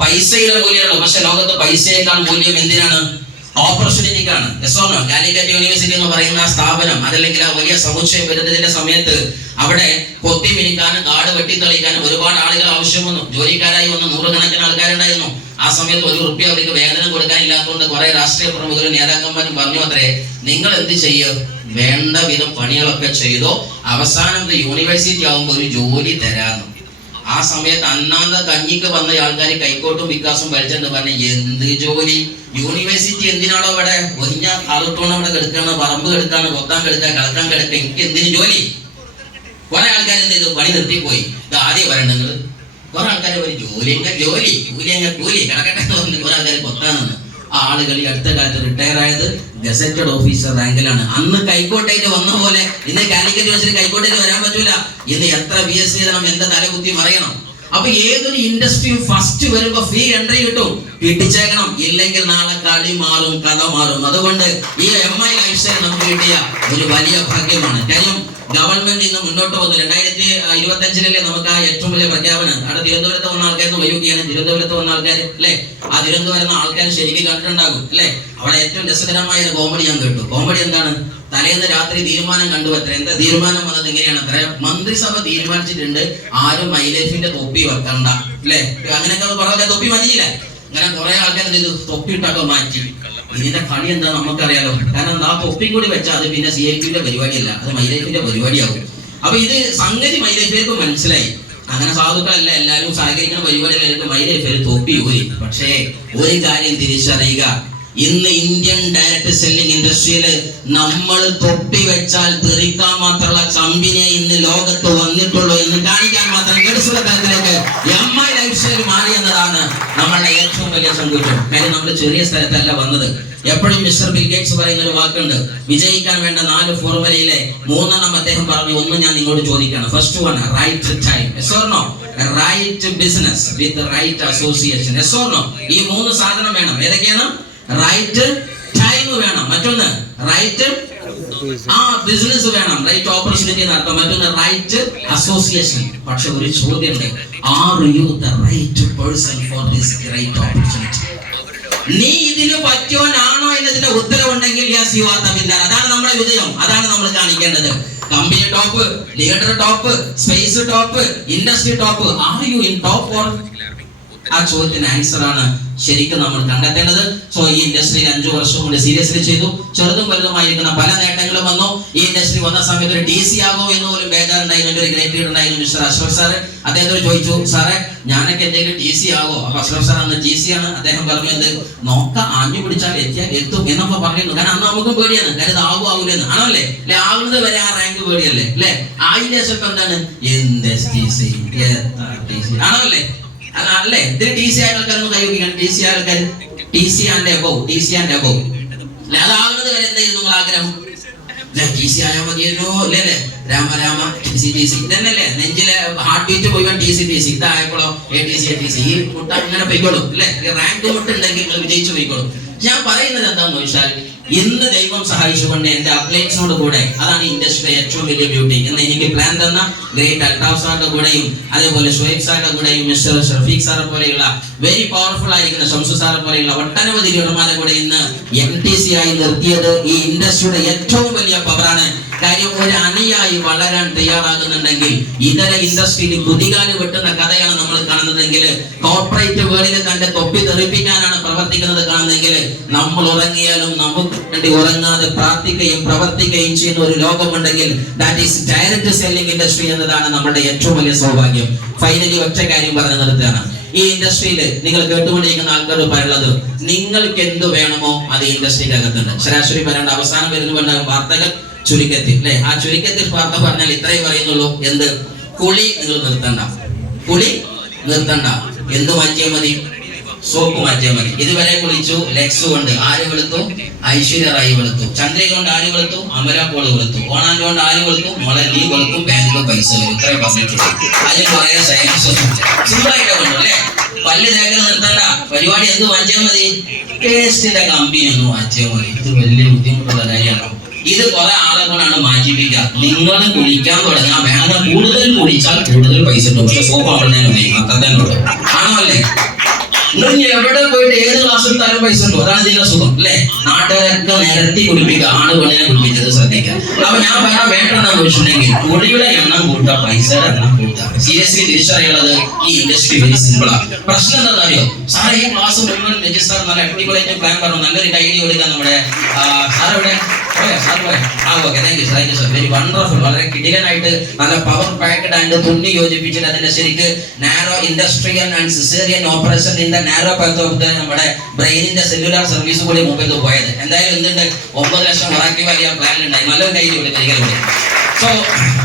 പൈസയുടെ മൂല്യമുള്ളൂ. പക്ഷെ ലോകത്ത് പൈസയേക്കാൾ മൂല്യം എന്തിനാണ്? ഓപ്പർച്യൂണിറ്റിക്കാണ്. കാലിക്കറ്റ് യൂണിവേഴ്സിറ്റി എന്ന് പറയുന്ന സ്ഥാപനം, അതല്ലെങ്കിൽ ആ വലിയ സമുച്ചയം വരുന്നതിന്റെ സമയത്ത് അവിടെ കൊത്തി മിനിക്കാനും കാട് വെട്ടിത്തെളിക്കാനും ഒരുപാട് ആളുകൾ ആവശ്യം വന്നു. ജോലിക്കാരായി വന്നു 100 കണക്കിന് ആൾക്കാരുണ്ടായിരുന്നു. ആ സമയത്ത് ₹1 അവർക്ക് വേതനം കൊടുക്കാനില്ലാത്തതുകൊണ്ട് കുറെ രാഷ്ട്രീയ പ്രമുഖരും നേതാക്കന്മാരും പറഞ്ഞു അത്രേ, നിങ്ങൾ എന്ത് ചെയ്യോ, വേണ്ട വിധം പണികളൊക്കെ ചെയ്തോ, അവസാനം യൂണിവേഴ്സിറ്റി ആവുമ്പോൾ ഒരു ജോലി തരാമെന്ന്. ആ സമയത്ത് അന്നാന്ത കഞ്ഞിക്ക് വന്ന ആൾക്കാർ കൈക്കോട്ടും വികാസും വലിച്ചെന്ന് പറഞ്ഞ എന്ത് ജോലി? യൂണിവേഴ്സിറ്റി എന്തിനാണോ ഇവിടെ ഒഴിഞ്ഞ ആളുട്ടോണം ഇവിടെ കിടക്കാണ്, പറമ്പ് കിടക്കാണ്, കൊത്താൻ കിടക്കുക, കളക്കാൻ കിടക്കുക, എനിക്ക് എന്തിനു ജോലി? കുറെ ആൾക്കാർ എന്ത് ചെയ്തു? പണി നിർത്തിപ്പോയി. ഇത് ആദ്യം വരണ്ടെങ്കിൽ കുറെ ആൾക്കാർ ഒരു ജോലി ജോലി കൂലി അങ്ങ് കൂലി കിടക്കട്ടെ കുറെ ആൾക്കാർ കൊത്താണെന്ന്. ആളുകൾ ഈ അടുത്ത കാലത്ത് റിട്ടയർ ആയത് ഗസറ്റഡ് ഓഫീസർ റാങ്കിലാണ്. അന്ന് കൈക്കോട്ടേറ്റ് വന്ന പോലെ ഇന്ന് കാലിക്കറ്റ് യൂണിവേഴ്സിറ്റി കൈക്കോട്ടേറ്റ് വരാൻ പറ്റൂല. ഇന്ന് എത്ര BSc എഴുതണം, എന്താ തലകുത്തി മറിയണം. അപ്പൊ ഏതൊരു ഇൻഡസ്ട്രിയും ഫസ്റ്റ് വരുമ്പോ ഫ്രീ എൻട്രി കിട്ടും, കിട്ടിച്ചേക്കണം. ഇല്ലെങ്കിൽ നാളെ കളി മാറും, കഥ മാറും. അതുകൊണ്ട് ഈ MI ലൈഫ് സ്റ്റൈൽ നമുക്ക് കിട്ടിയ ഒരു വലിയ ഭാഗ്യമാണ്. കാര്യം ഗവൺമെന്റ് ഇന്ന് മുന്നോട്ട് വന്നു. 2025 നമുക്ക് ആ ഏറ്റവും വലിയ പ്രഖ്യാപനം. അവിടെ തിരുവനന്തപുരത്ത് വന്ന ആൾക്കാർ വൈകിയാണ്. തിരുവനന്തപുരത്ത് വന്ന ആൾക്കാർ അല്ലെ, ആ തിരുവനന്തപുരം ആൾക്കാർ ശരിക്കും കണ്ടിട്ടുണ്ടാകും അല്ലെ. അവിടെ ഏറ്റവും രസകരമായ ഒരു കോമഡി ഞാൻ കേട്ടു. കോമഡി എന്താണ്? തലേന്ന് രാത്രി തീരുമാനം കണ്ടുവത്ര. എന്താ തീരുമാനം വന്നത്? ഇങ്ങനെയാണ് അത്ര, മന്ത്രിസഭ തീരുമാനിച്ചിട്ടുണ്ട് ആരും മൈലൈഫിന്റെ തൊപ്പി വെക്കണ്ട അല്ലെ. അങ്ങനെയൊക്കെ പറഞ്ഞ തൊപ്പി മതിയില്ല. അങ്ങനെ കുറെ ആൾക്കാർ എന്ത് ചെയ്തു? തൊപ്പി ഇട്ടൊക്കെ മാറ്റി. ഇതിന്റെ കളി എന്താ നമുക്കറിയാലോ. കാരണം ആ തൊപ്പി കൂടി വെച്ചാൽ അത് പിന്നെ CIPന്റെ പരിപാടിയല്ല, അത് മൈലൈഫിന്റെ പരിപാടിയാവും. അപ്പൊ ഇത് സംഗതി മൈലൈഫിലേക്ക് മനസ്സിലായി. അങ്ങനെ സാധുക്കളല്ല, എല്ലാവരും സഹകരിക്കുന്ന പരിപാടികളായിട്ട് മൈലൈഫിൽ തൊപ്പി ഊരി. പക്ഷേ ഒരു കാര്യം തിരിച്ചറിയുക, ഇന്ന് ഇന്ത്യൻ ഡയറക്ട് സെല്ലിംഗ് ഇൻഡസ്ട്രിയിൽ നമ്മൾ തൊപ്പി വെച്ചാൽ തെറിക്കാൻ മാത്രമുള്ള കമ്പനിയെ ഇന്ന് ലോകത്ത് വന്നിട്ടുള്ളൂ എന്ന് കാണിക്കാൻ മാത്രം ഗഡ്സുള്ള തലത്തിലേക്ക് MI ലൈഫ് സ്റ്റൈൽ മാറി എന്നതാണ് നമ്മളുടെ ഏറ്റവും വലിയ സന്തോഷം. കാര്യം നമ്മൾ ചെറിയ സ്ഥലത്തല്ല വന്നത്. എപ്പോഴും മിസ്റ്റർ ബിൽ ഗേറ്റ്സ് പറയുന്ന ഒരു വാക്കുണ്ട്, വിജയിക്കാൻ വേണ്ട 4 ഫോർമുലയിലെ 3 അദ്ദേഹം പറഞ്ഞു. ഒന്ന് ഞാൻ നിങ്ങളോട് ചോദിക്കുകയാണ്. First one, right time. Yes or no? Right business with right association. Yes or no? ഈ 3 സാധനം വേണം. ഏതൊക്കെയാണ്? റൈറ്റ് ടൈം വേണം, മറ്റൊന്ന് റൈറ്റ് ബിസിനസ് വേണം, റൈറ്റ് ഓപ്പർച്യൂണിറ്റി നടത്താം, മറ്റൊന്ന് റൈറ്റ് അസോസിയേഷൻ. പക്ഷെ ഒരു ചോദ്യമുണ്ട്, are you the right person for this right opportunity? നീ ഇതിന് പറ്റിയോനാണോ എന്നതിന്റെ ഉത്തരവുണ്ടെങ്കിൽ yes you are the winner. അതാണ് നമ്മുടെ വിജയം, അതാണ് നമ്മൾ കാണിക്കേണ്ടത്. Company top, leader top, space top, industry top, are you in top or? ആ ചോദ്യത്തിന് ആൻസർ ആണ് ശരിക്കും നമ്മൾ കണ്ടെത്തേണ്ടത്. സോ ഈ ഇൻഡസ്ട്രിയിൽ 5 വർഷം കൊണ്ട് സീരിയസ്ലി ചെയ്തു. ചെറുതും വലുതുമായിരിക്കുന്ന പല നേട്ടങ്ങളും വന്നു. ഈ ഇൻഡസ്ട്രി വന്ന സമയത്ത് ഒരു DC ആകുമോ എന്ന് പോലും ബേജാറുണ്ടായിരുന്നു. ഒരു ഗ്രേറ്റ് ലീഡർ ഉണ്ടായിരുന്നു, മിസ്റ്റർ അഷ്റഫ് സാറ്. അദ്ദേഹത്തോട് ചോദിച്ചു, സാറേ ഞാനൊക്കെ എന്തെങ്കിലും DC ആകോ? അപ്പൊ അഷ്റഫ് സാർ അന്ന് GC ആണ്. അദ്ദേഹം പറഞ്ഞു, എന്ത് നോക്കാം, ആഞ്ഞു പിടിച്ചാൽ എത്തും എന്നൊക്കെ പറയുന്നു. കാരണം അന്ന് നമുക്കും പേടിയാണ്, കാര്യം ഇത് ആകൂലെന്ന്. ആണല്ലേ? അല്ലെ? ആകുന്നത് വരെ ആ റാങ്ക് പേടിയല്ലേ? അല്ലെ? ആയിന്റെ ശേഷം എന്താണ് ആണല്ലേ? അല്ലേ? ഇതിന് TC ആയ ആൾക്കാരൊന്നും കൈവയ്ക്കണം. TC ആൾക്കാർ TC ആൻഡ് അബവ് അല്ലെ? അതാകുന്നത് വരെ എന്തായിരുന്നു നിങ്ങൾ ആഗ്രഹം? TC ആയാൽ മതിയല്ലോ അല്ലേ? രാമ TC ഇതന്നല്ലേ നെഞ്ചിലെ ഹാർട്ട് ബീറ്റ് പോയി TC ഇതായപ്പോഴോ ATC ഈ മുട്ട അങ്ങനെ പോയിക്കോളും അല്ലെ? റാങ്ക് മുട്ടുണ്ടെങ്കിൽ നിങ്ങൾ വിജയിച്ചു പോയിക്കോളും. ഞാൻ പറയുന്നത് എന്താണെന്ന് ചോദിച്ചാൽ, ഇന്ന് ദൈവം സഹായിച്ചുകൊണ്ട് എന്റെ അപ്ലൈറ്റ്സിനോട് കൂടെ, അതാണ് ഇൻഡസ്ട്രിയുടെ ഏറ്റവും വലിയ ബ്യൂട്ടി. എന്ന് എനിക്ക് പ്ലാൻ തന്ന ഗ്രേറ്റ് അൽതാഫ് സാറിന്റെ കൂടെയും അതേപോലെ ഷുഹൈബ് സാറിന്റെ കൂടെയും മിസ്റ്റർ ഷഫീഖ് സാറെ പോലെയുള്ള വെരി പവർഫുൾ ആയിരിക്കുന്ന ഷംസു സാറെ പോലെയുള്ള ഒട്ടനവധി ലീഡർമാരെ കൂടെ ഇന്ന് MTC ആയി നിർത്തിയത് ഈ ഇൻഡസ്ട്രിയുടെ ഏറ്റവും വലിയ പവറാണ്. കാര്യം ഒരു അണിയായി വളരാൻ തയ്യാറാകുന്നുണ്ടെങ്കിൽ ഇതര ഇൻഡസ്ട്രിയിൽ കുതികാല് വെട്ടുന്ന കഥയാണ് നമ്മൾ കാണുന്നതെങ്കിൽ, കോർപ്പറേറ്റ് വേൾഡിൽ തന്റെ തൊപ്പി തെറിപ്പിക്കാനാണ് പ്രവർത്തിക്കുന്നത് കാണുന്നതെങ്കിൽ, നമ്മൾ ഉറങ്ങിയാലും നമുക്ക് വേണ്ടി ഉറങ്ങാതെ പ്രാർത്ഥിക്കുകയും പ്രവർത്തിക്കുകയും ചെയ്യുന്ന ഒരു ലോകമുണ്ടെങ്കിൽ that is direct selling industry എന്നതാണ് നമ്മുടെ ഏറ്റവും വലിയ സൗഭാഗ്യം. ഫൈനലി ഒറ്റ കാര്യം പറഞ്ഞു നിർത്തുകയാണ്. ഈ ഇൻഡസ്ട്രിയിൽ നിങ്ങൾ കേട്ടുകൊണ്ടിരിക്കുന്ന ആൾക്കാർ പറയുന്നത്, നിങ്ങൾക്ക് എന്ത് വേണമോ അത് ഇൻഡസ്ട്രിക്ക് അകത്തുണ്ട്. ശരാശരി പറയേണ്ട അവസാനം വരുന്നുണ്ടാകും വാർത്തകൾ ചുരുക്കത്തിൽ അല്ലെ? ആ ചുരുക്കത്തിൽ വാർത്ത പറഞ്ഞാൽ ഇത്രയും പറയുന്നുള്ളൂ, എന്ത്? കുളി നിങ്ങൾ നിർത്തണ്ട, എന്ത് മാറ്റിയാൽ മതി? സോപ്പ് മാറ്റിയാൽ മതി. ഇതുവരെ കുളിച്ചു ലെക്സ് കൊണ്ട് ആര് വെളുത്തു? ഐശ്വര്യ റായി വെളുത്തു. ചന്ദ്രിക കൊണ്ട് ആര് വെളുത്തു? അമല പോൾ വെളുത്തു. ഓണാൻ്റെ കൊണ്ട് ആര് വെളുത്തു? മോളെ നീ വെളുക്കും, ബാങ്കിലോ പൈസ വരും. ഇത്രയും പറഞ്ഞിട്ടുള്ളൂ. അതിന് കുറെ സയൻസ് സിമ്പിളായിട്ട് കൊണ്ടു അല്ലെ? പല്ല് തേക്കൽ നിർത്തണ്ട, പരിപാടി എന്ത് മാറ്റിയാൽ മതി? പേസ്റ്റിന്റെ കമ്പനി ഒന്ന് മാറ്റിയാൽ മതി. ഇത് വലിയ ബുദ്ധിമുട്ടുള്ള കാര്യമാണ്. ഇത് കുറെ ആളുകളാണ് മാറ്റിപ്പിക്കുക. നിങ്ങൾ കുളിക്കാൻ തുടങ്ങാൻ വേണം, കൂടുതൽ കുളിച്ചാൽ കൂടുതൽ പൈസ കിട്ടും. പക്ഷെ സോപ്പ് അവിടെ അത്ര തന്നെ ഉള്ളൂ. ആണോ അല്ലേ? നിങ്ങൾ എവിടെ പോയിട്ട് ഏത് ക്ലാസ് എടുത്താലും പൈസ ഉണ്ടോ? അതാണ് ഇതിന്റെ സുഖം അല്ലെ? നാട്ടുകാരൊക്കെ നിരത്തി കുടിപ്പിക്കുക, ആണ് പെണ്ണിനെ കുടിപ്പിച്ചത് ശ്രദ്ധിക്കുക. അപ്പൊ ഞാൻ പറയാൻ വേണ്ടെന്ന് വെച്ചിട്ടുണ്ടെങ്കിൽ കുടിയുടെ എണ്ണം കൂട്ടുക, പൈസയുടെ എണ്ണം കൂട്ടുക. സീരിയസ്ലി തിരിച്ചറിയുള്ളത് ഈ ഇൻഡസ്ട്രി വെരി സിമ്പിളാണ്. പ്രശ്നം എന്താണെന്ന് അറിയോ? സാർ ഈ ക്ലാസ് മുഴുവൻ രജിസ്റ്റർ നല്ല അടിപൊളിയായിട്ട് പ്ലാൻ പറഞ്ഞു, നല്ലൊരു ഐഡിയ കൊടുക്കാൻ നമ്മുടെ സാർ ഇവിടെ വെരി വണ്ടർഫുൾ. വളരെ കിടിലനായിട്ട് നല്ല പവർ പാക്ഡ് ആൻഡ് തുന്നി യോജിപ്പിച്ചിട്ട് അതിന്റെ ശരിക്ക് narrow industrial and caesarean operation in the narrow path of the നമ്മുടെ ബ്രെയിനിന്റെ സെല്ലുലാർ സർവീസ് കൂടി മുമ്പിൽ പോയത്. എന്തായാലും എന്തുണ്ട്, 9 ലക്ഷം വറാക്കി വലിയ പ്ലാൻ ഉണ്ടായി. നല്ലൊരു കൈ കൈകളുണ്ട്. സോ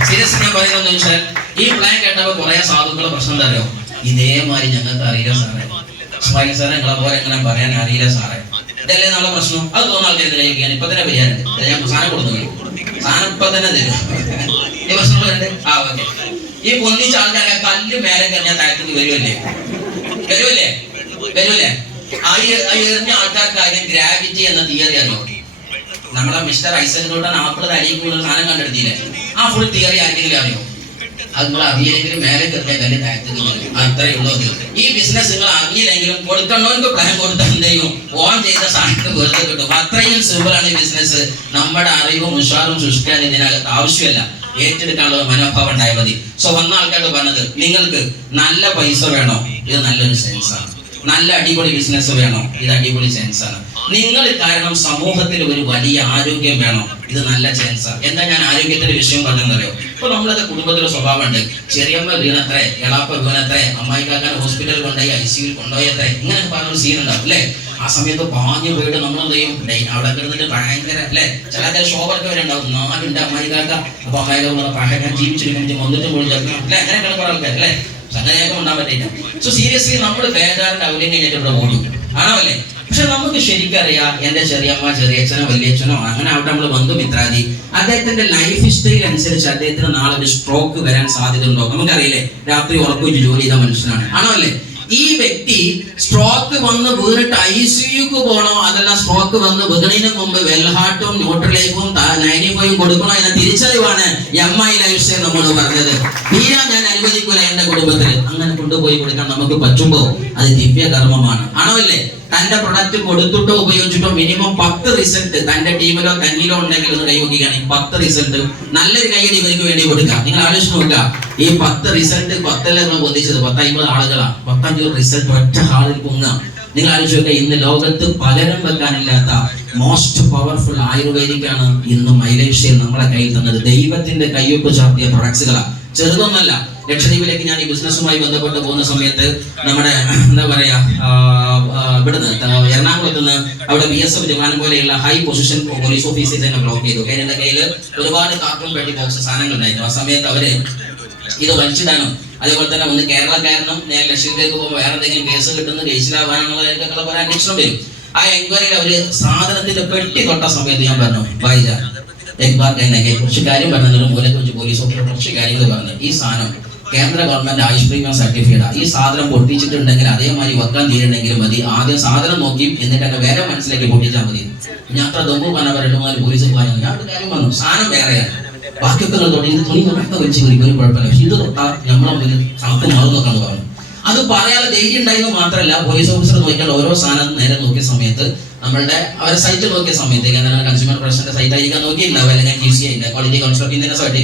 സീരിയസ് ഞാൻ പറയുന്നത് വെച്ചാൽ, ഈ പ്ലാൻ കേട്ടപ്പോൾ കുറെ സാധുക്കളെ പ്രശ്നം എന്താ അറിയോ? ഇതേമാതിരി ഞങ്ങൾക്ക് അറിയില്ല സാറേ, ഇസ്മായിൽ സാറേ നിങ്ങളെ പോലെ എങ്ങനെ പറയാൻ അറിയില്ല സാറേ. ഇതല്ലേ നമ്മളെ പ്രശ്നം. അത് തോന്നുന്ന ആൾക്കാർ കഴിക്കാൻ ഇപ്പൊ തന്നെ പരിഹാരം. ഞാൻ സാധനം കൊടുക്കുന്നു, സാധനം ഇപ്പൊ തന്നെ തരും. ഈ പ്രശ്നങ്ങളുണ്ട്. ഓക്കെ. ഈ പൊന്നിച്ച ആൾക്കാരൊക്കെ കല്ല് മേലെ കഴിഞ്ഞാൽ താഴത്തേക്ക് വരുമല്ലേ? എറിഞ്ഞ ആൾക്കാർക്കാരും ഗ്രാവിറ്റി എന്ന തിയറി അറിയോ? നമ്മളെ മിസ്റ്റർ ഐസക് ന്യൂട്ടൺ ആപ്പിൾ അടിയിൽ കൂടുതൽ സാധനം കണ്ടെടുത്തില്ലേ? ആ ഫുൾ തിയറി ആർക്കെങ്കിലും അറിയോ? അത് നിങ്ങൾ അറിയില്ലെങ്കിലും മേലെ കയറിയ കല്ല് താഴത്തേക്ക് വരും. അത്രയേ ഉള്ളൂ. ഈ ബിസിനസ് നിങ്ങൾ അറിയില്ലെങ്കിലും കൊടുക്കണോർക്ക് പ്ലാൻ കൊടുത്താൽ എന്തെയും ഓൺ ചെയ്ത സാധനം വെറുതെ കിട്ടും. അത്രയും സിമ്പിളാണ് ഈ ബിസിനസ്. നമ്മുടെ അറിവും ഉഷാറും സൃഷ്ടിക്കാൻ ഇതിനകത്ത് ആവശ്യമില്ല, ഏറ്റെടുക്കാനുള്ള മനോഭാവം ഉണ്ടായാൽ മതി. സോ വന്ന ആൾക്കാരോട് പറഞ്ഞത്, നിങ്ങൾക്ക് നല്ല പൈസ വേണോ? ഇത് നല്ലൊരു സെൻസാണ്. നല്ല അടിപൊളി ബിസിനസ് വേണോ? ഇത് അടിപൊളി ചാൻസ് ആണ്. നിങ്ങൾ കാരണം സമൂഹത്തിൽ ഒരു വലിയ ആരോഗ്യം വേണോ? ഇത് നല്ല ചാൻസ് ആണ്. എന്താ ഞാൻ ആരോഗ്യത്തിന്റെ വിഷയം പറഞ്ഞെന്നറിയോ? ഇപ്പൊ നമ്മളത് കുടുംബത്തിലെ സ്വഭാവമുണ്ട്. ചെറിയമ്മ വീണത്രേ, എളാപ്പ വീണത്രേ, അമ്മായിക്കാക്കാൻ ഹോസ്പിറ്റലിൽ കൊണ്ടുപോയി ICU കൊണ്ടുപോയത്രേ, ഇങ്ങനെ പറഞ്ഞൊരു സീൻ ഉണ്ടാവും അല്ലേ? ആ സമയത്ത് പാഞ്ഞു പോയിട്ട് നമ്മൾ എന്ത് ചെയ്യും? അവിടെ കിടന്നിട്ട് ഭയങ്കര അല്ലെ, ചില ഷോപ്പൊക്കെ വരെണ്ടാവും, നാലുണ്ട് അമ്മായിക്കാക്ക. അപ്പൊ അമ്മായിക്കാക്ക ഞാൻ ജീവിച്ചിരിക്കും വന്നിട്ട് പോലും അല്ലെ, അങ്ങനെയൊക്കെ കുറെ ആൾക്കാർ അല്ലെ, അങ്ങനെയൊക്കെ ഉണ്ടാൻ പറ്റില്ല. സോ സീരിയസ്ലി നമ്മൾ ബേജാറിന്റെ അവലം കഴിഞ്ഞിട്ട് ഇവിടെ ഓടും, ആണോ അല്ലേ? പക്ഷെ നമുക്ക് ശരിക്കറിയാം, എന്റെ ചെറിയമ്മ, ചെറിയച്ഛനോ വലിയച്ഛനോ അങ്ങനെ അവിടെ നമ്മൾ ബന്ധുമിത്രാദി, അദ്ദേഹത്തിന്റെ ലൈഫ് സ്റ്റൈൽ അനുസരിച്ച് അദ്ദേഹത്തിന് നാളെ ഒരു സ്ട്രോക്ക് വരാൻ സാധ്യത ഉണ്ടോ? നമുക്കറിയില്ലേ, രാത്രി ഉറപ്പിച്ച് ജോലി ചെയ്ത മനുഷ്യനാണ്, ആണോ അല്ലേ? ഈ വ്യക്തി സ്ട്രോക്ക് വന്ന് വീണിട്ട് ICUക്ക് പോകണോ, അതല്ല സ്ട്രോക്ക് വന്ന് വീണതിന് മുമ്പ് വെൽഹാർട്ടും ന്യൂട്രലൈഫും 95 കൊടുക്കണോ എന്ന തിരിച്ചറിവാണ് MI ലൈഫ് സ്റ്റൈൽ നമ്മൾ പറഞ്ഞത്. തീരാ ഞാൻ അനുവദിക്കൂല എന്റെ കുടുംബത്തിൽ. അങ്ങനെ കൊണ്ടുപോയി കൊടുക്കാൻ നമുക്ക് പറ്റുമ്പോ അത് ദിവ്യ കർമ്മമാണ്, ആണോ അല്ലേ? തന്റെ പ്രൊഡക്റ്റ് കൊടുത്തിട്ടോ ഉപയോഗിച്ചിട്ടോ മിനിമം 10 റിസൾട്ട് തന്റെ ടീമിലോ തന്നിലോ ഉണ്ടെങ്കിൽ ഒന്ന് കൈവക്കുകയാണെങ്കിൽ 10 റിസൾട്ട് നല്ലൊരു കൈയ്യടി ഇവർക്ക് വേണ്ടി കൊടുക്കാം. നിങ്ങൾ ആലോചിച്ച് നോക്കുക, ഈ 10 റിസൾട്ട് 10 നമ്മൾ പൊന്തിച്ചത് 10-50 ആളുകളാണ്. 10-5 റിസൾട്ട് ഒറ്റ ഹാളിൽ പൊങ്ങാം. നിങ്ങൾ ആലോചിച്ച് നോക്കുക, ഇന്ന് ലോകത്ത് പകരം വെക്കാനില്ലാത്ത മോസ്റ്റ് പവർഫുൾ ആയുർവേദിക്കാണ് ഇന്ന് മൈ ലൈഫ് സ്റ്റൈൽ നമ്മളെ കയ്യിൽ തന്നത്. ദൈവത്തിന്റെ കയ്യൊപ്പ് ചാർത്തിയ പ്രൊഡക്ട്സുകളാണ്, ചെറുതൊന്നല്ല. ലക്ഷദ്വീപിലേക്ക് ഞാൻ ഈ ബിസിനസ്സുമായി ബന്ധപ്പെട്ട് പോകുന്ന സമയത്ത് നമ്മുടെ എന്താ പറയാ, ഇവിടുന്ന് എറണാകുളത്ത് നിന്ന് അവിടെ BSF ജവാൻ പോലെയുള്ള ഹൈ പൊസിഷൻ പോലീസ് ഓഫീസേഴ്സ് തന്നെ ബ്ലോക്ക് ചെയ്തു. എന്റെ കയ്യിൽ ഒരുപാട് കാർട്ടൂൺ പെട്ടി ബോക്സ് സാധനങ്ങൾ ഉണ്ടായിരുന്നു. ആ സമയത്ത് അവര് ഇത് വലിച്ചിടാനും അതേപോലെ തന്നെ ഒന്ന് കേരളക്കാരനും ഞാൻ ലക്ഷദ്വീപിലേക്ക് പോകുമ്പോൾ വേറെ എന്തെങ്കിലും കേസ് കിട്ടുന്ന കേസിലാവാനുള്ളതൊക്കെ ഒരു അന്വേഷണം വരും. ആ എൻക്വയറിയിൽ അവര് സാധനത്തിന്റെ പെട്ടി തൊട്ട സമയത്ത് ഞാൻ പറഞ്ഞു, ഭായിജ കുറച്ച് കാര്യം പറഞ്ഞതിന് മൂലം കുറിച്ച് പോലീസ് ഓഫീസർ കുറച്ച് കാര്യങ്ങൾ പറഞ്ഞു. ഈ സാധനം കേന്ദ്ര ഗവൺമെന്റ് ആയുഷ് പ്രീമിയം സർട്ടിഫിക്കറ്റ്, ഈ സാധനം പൊട്ടിച്ചിട്ടുണ്ടെങ്കിൽ അതേമാതിരി വെക്കാൻ തീരുന്നെങ്കിൽ മതി. ആദ്യം സാധനം നോക്കി എന്നിട്ട് വേറെ മനസ്സിലേക്ക് പൊട്ടിച്ചാൽ മതി. ഞാൻ അത്ര ദമ്പു പറഞ്ഞ പറയുമ്പോൾ പോലീസ് പറഞ്ഞു, ഞാൻ ഒരു കാര്യം പറഞ്ഞു, സാധനം വേറെയാണ്, ബാക്കിയൊക്കെ തൊട്ട് ഇത് തുണി ഒക്കെ വെച്ച് ഒരു കുഴപ്പമില്ല, പക്ഷെ ഇത് തൊട്ടാൽ നമ്മളെ മുന്നിൽ കണക്ക് മാറുന്നൊക്കെന്ന് പറഞ്ഞു. അത് പറയാതെ ധൈര്യം ഉണ്ടായിരുന്നു. മാത്രമല്ല പോലീസ് ഓഫീസർ നോക്കിയാൽ ഓരോ സാധനം നേരെ നോക്കിയ സമയത്ത് നമ്മളുടെ അവരുടെ സൈറ്റ് നോക്കിയ സമയത്ത് കൺസ്യൂമർ പ്രൊട്ടക്ഷന്റെ സൈറ്റ് ആയിരിക്കാൻ നോക്കിയിട്ടുണ്ടാവും, അല്ലെങ്കിൽ QCI ക്വാളിറ്റി കൺട്രോൾ ഇതിന്റെ സൈറ്റ്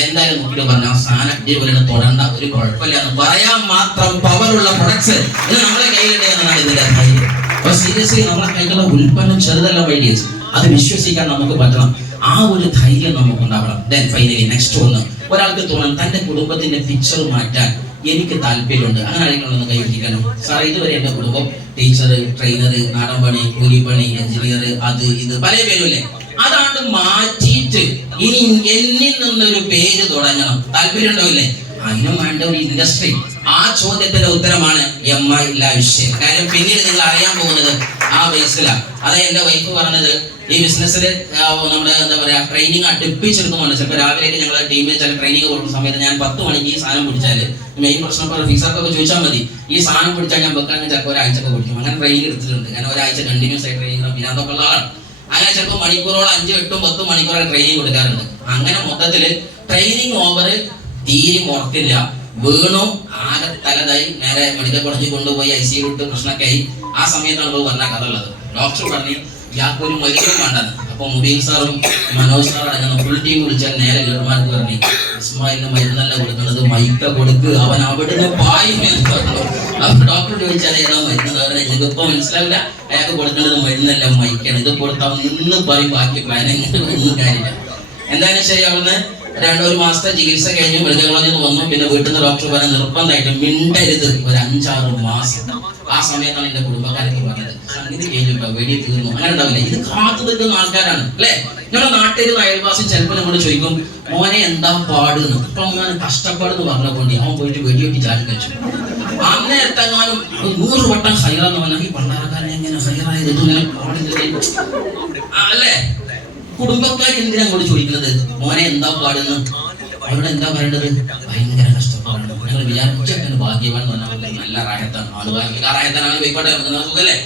എന്തായാലും നോക്കിയിട്ട് പറഞ്ഞു, ആ സാധനം അടിപൊളിയാണ്, തൊടണ്ട, ഒരു കുഴപ്പമില്ല എന്ന് പറയാൻ മാത്രം പവറുള്ള പ്രൊഡക്ട്സ് ഇത് നമ്മളെ കയ്യിലുണ്ട് എന്നതാണ് ഇതിന്റെ ധൈര്യം. അപ്പൊ സീരിയസ്ലി നമ്മളെ കയ്യിലുള്ള ഉൽപ്പന്നം ചെറുതല്ല വൈഡിയസ്, അത് വിശ്വസിക്കാൻ നമുക്ക് പറ്റണം. ആ ഒരു ധൈര്യം നമുക്ക് ഉണ്ടാവണം. ദെൻ ഫൈനലി നെക്സ്റ്റ് ഒന്ന്, ഒരാൾക്ക് തോന്നണം തന്റെ കുടുംബത്തിന്റെ പിക്ചർ മാറ്റാൻ എനിക്ക് താല്പര്യമുണ്ട്. അങ്ങനെ ആരെങ്കിലും കൈവരിക്കാനോ? സാർ ഇതുവരെ എന്റെ കുടുംബം ടീച്ചർ, ട്രെയിനർ, നാടൻപണി, കൂലിപ്പണി, എഞ്ചിനീയർ, അത് ഇത് പല പേരുമില്ലേ, അതാണ് മാറ്റിയിട്ട് ഇനി എന്നിൽ നിന്നൊരു പേര് തുടങ്ങണം. താല്പര്യം ഉണ്ടാവില്ലേ? അതിനും വേണ്ട ഒരു ഇൻഡസ്ട്രി. ആ ചോദ്യത്തിന്റെ ഉത്തരമാണ് MI ലൈഫ് സ്റ്റൈൽ. കാര്യം പിന്നീട് നിങ്ങൾ അറിയാൻ പോകുന്നത് ആ ബേസിലാണ്. അതെ എന്റെ വൈഫ് പറഞ്ഞത്, ഈ ബിസിനസ്സിൽ നമ്മുടെ എന്താ പറയാ ട്രെയിനിങ് അടുപ്പിച്ചെടുക്കുന്നുണ്ട്. ചിലപ്പോൾ രാവിലെ ഞങ്ങൾ ടീമിൽ ചില ട്രെയിനിങ് കൊടുക്കുന്ന സമയത്ത് ഞാൻ 10 മണിക്ക് ഈ സാധനം പിടിച്ചാൽ മെയിൻ പ്രശ്നം ഫീസർക്കൊക്കെ ചോദിച്ചാൽ മതി, ഈ സാധനം പിടിച്ചാൽ ഞാൻ വെക്കാൻ ചിലപ്പോൾ ഒരാഴ്ചയൊക്കെ പിടിക്കും. അങ്ങനെ ട്രെയിനിങ് എടുത്തിട്ടുണ്ട്. ഞാൻ ഒരാഴ്ച കണ്ടിന്യൂസ് ആയി ട്രെയിനിങ് പിന്നെ അതൊക്കെ ഉള്ള ആളാണ്. അങ്ങനെ ചിലപ്പോൾ മണിക്കൂറോളം 5, 8, 10 മണിക്കൂറോളം ട്രെയിനിങ് കൊടുക്കാറുണ്ട്. അങ്ങനെ മൊത്തത്തില് ട്രെയിനിങ് ഓവർ തീരെ ഉറക്കില്ല, വീണു ആകെ തലതായി നേരെ മെഡിക്കൽ കോളേജിൽ കൊണ്ടുപോയി ICU വിട്ട് പ്രശ്നമൊക്കെ ആയി. ആ സമയത്താണ് നമ്മൾ പറഞ്ഞ കഥ ഉള്ളത്. ഡോക്ടർ പറഞ്ഞു ഇയാൾക്ക് ഒരു മരുന്നും വേണ്ടത്. അപ്പൊ മുബീൻ സാറും മനോജ് സാറും അടങ്ങുന്ന ഫുൾ ടീം വിളിച്ചാൽ നേരെ ഗവർമാർക്ക് പറഞ്ഞു, ഇസ്മായിലിന് മരുന്നല്ല കൊടുക്കുന്നത്, മൈക്ക കൊടുക്ക്, അവൻ അവിടുന്ന് പായും എന്ന് പറഞ്ഞു. അപ്പൊ ഡോക്ടർ ചോദിച്ചാൽ ഏതാ മരുന്ന് പറഞ്ഞാൽ ഇതിപ്പോ മനസ്സിലാവില്ല, അയാൾക്ക് കൊടുക്കേണ്ടത് മരുന്നല്ല മൈക്കാണ്, ഇത് കൊടുത്താൽ നിന്ന് പറയും ബാക്കി പ്ലാനിങ് ഒന്നും കാര്യമില്ല. എന്തായാലും ശരി, അവിടുന്ന് 2 മാസത്തെ ചികിത്സ കഴിഞ്ഞു മെഡിക്കൽ കോളേജിൽ നിന്ന് വന്നു. പിന്നെ വീട്ടിൽ നിന്ന് ഡോക്ടർ പറഞ്ഞ നിർബന്ധമായിട്ട് മിണ്ടരുത് ഒരു 5-6 മാസം. ആ സമയത്താണ് എന്റെ കുടുംബക്കാരൊക്കെ പറഞ്ഞത്, സംഗതി കഴിഞ്ഞിട്ടോ വെടി തീർന്നു. അങ്ങനെ ഉണ്ടാവില്ല, ഇത് കാത്തു നിൽക്കുന്ന ആൾക്കാരാണ് അല്ലെ. നമ്മുടെ നാട്ടിൽ അയൽവാസി ചിലപ്പോൾ നമ്മൾ ചോദിക്കും, മോനെ എന്താ പാടുന്നു? അപ്പൊ അവൻ കഷ്ടപ്പാടെന്ന് പറഞ്ഞുകൊണ്ട് അവൻ പോയിട്ട് വെടിയൊട്ടി ചാടി കഴിച്ചു. അന്നേ എത്തെങ്ങാനും 100 വട്ടം ഹൈറാന്ന് പറഞ്ഞാൽ ഈ പണ്ടാരക്കാരൻ എങ്ങനെ ഹൈറായത് ഇങ്ങനെ പാടുന്നില്ല അല്ലേ? കുടുംബക്കാർ എന്തിനാ അങ്ങോട്ട് ചോദിക്കുന്നത്, മോനെ എന്താ പാടുന്നു? അവരോട് എന്താ പറയേണ്ടത്? ഭയങ്കര കഷ്ടപ്പാടാണ്, ഞങ്ങൾ വിചാരിച്ചു ഭാഗ്യവാൻ എന്ന് പറഞ്ഞാൽ നല്ല റായത്താണ്, റായത്താനാണ് പോയിക്കോട്ടെ നമുക്കല്ലേ,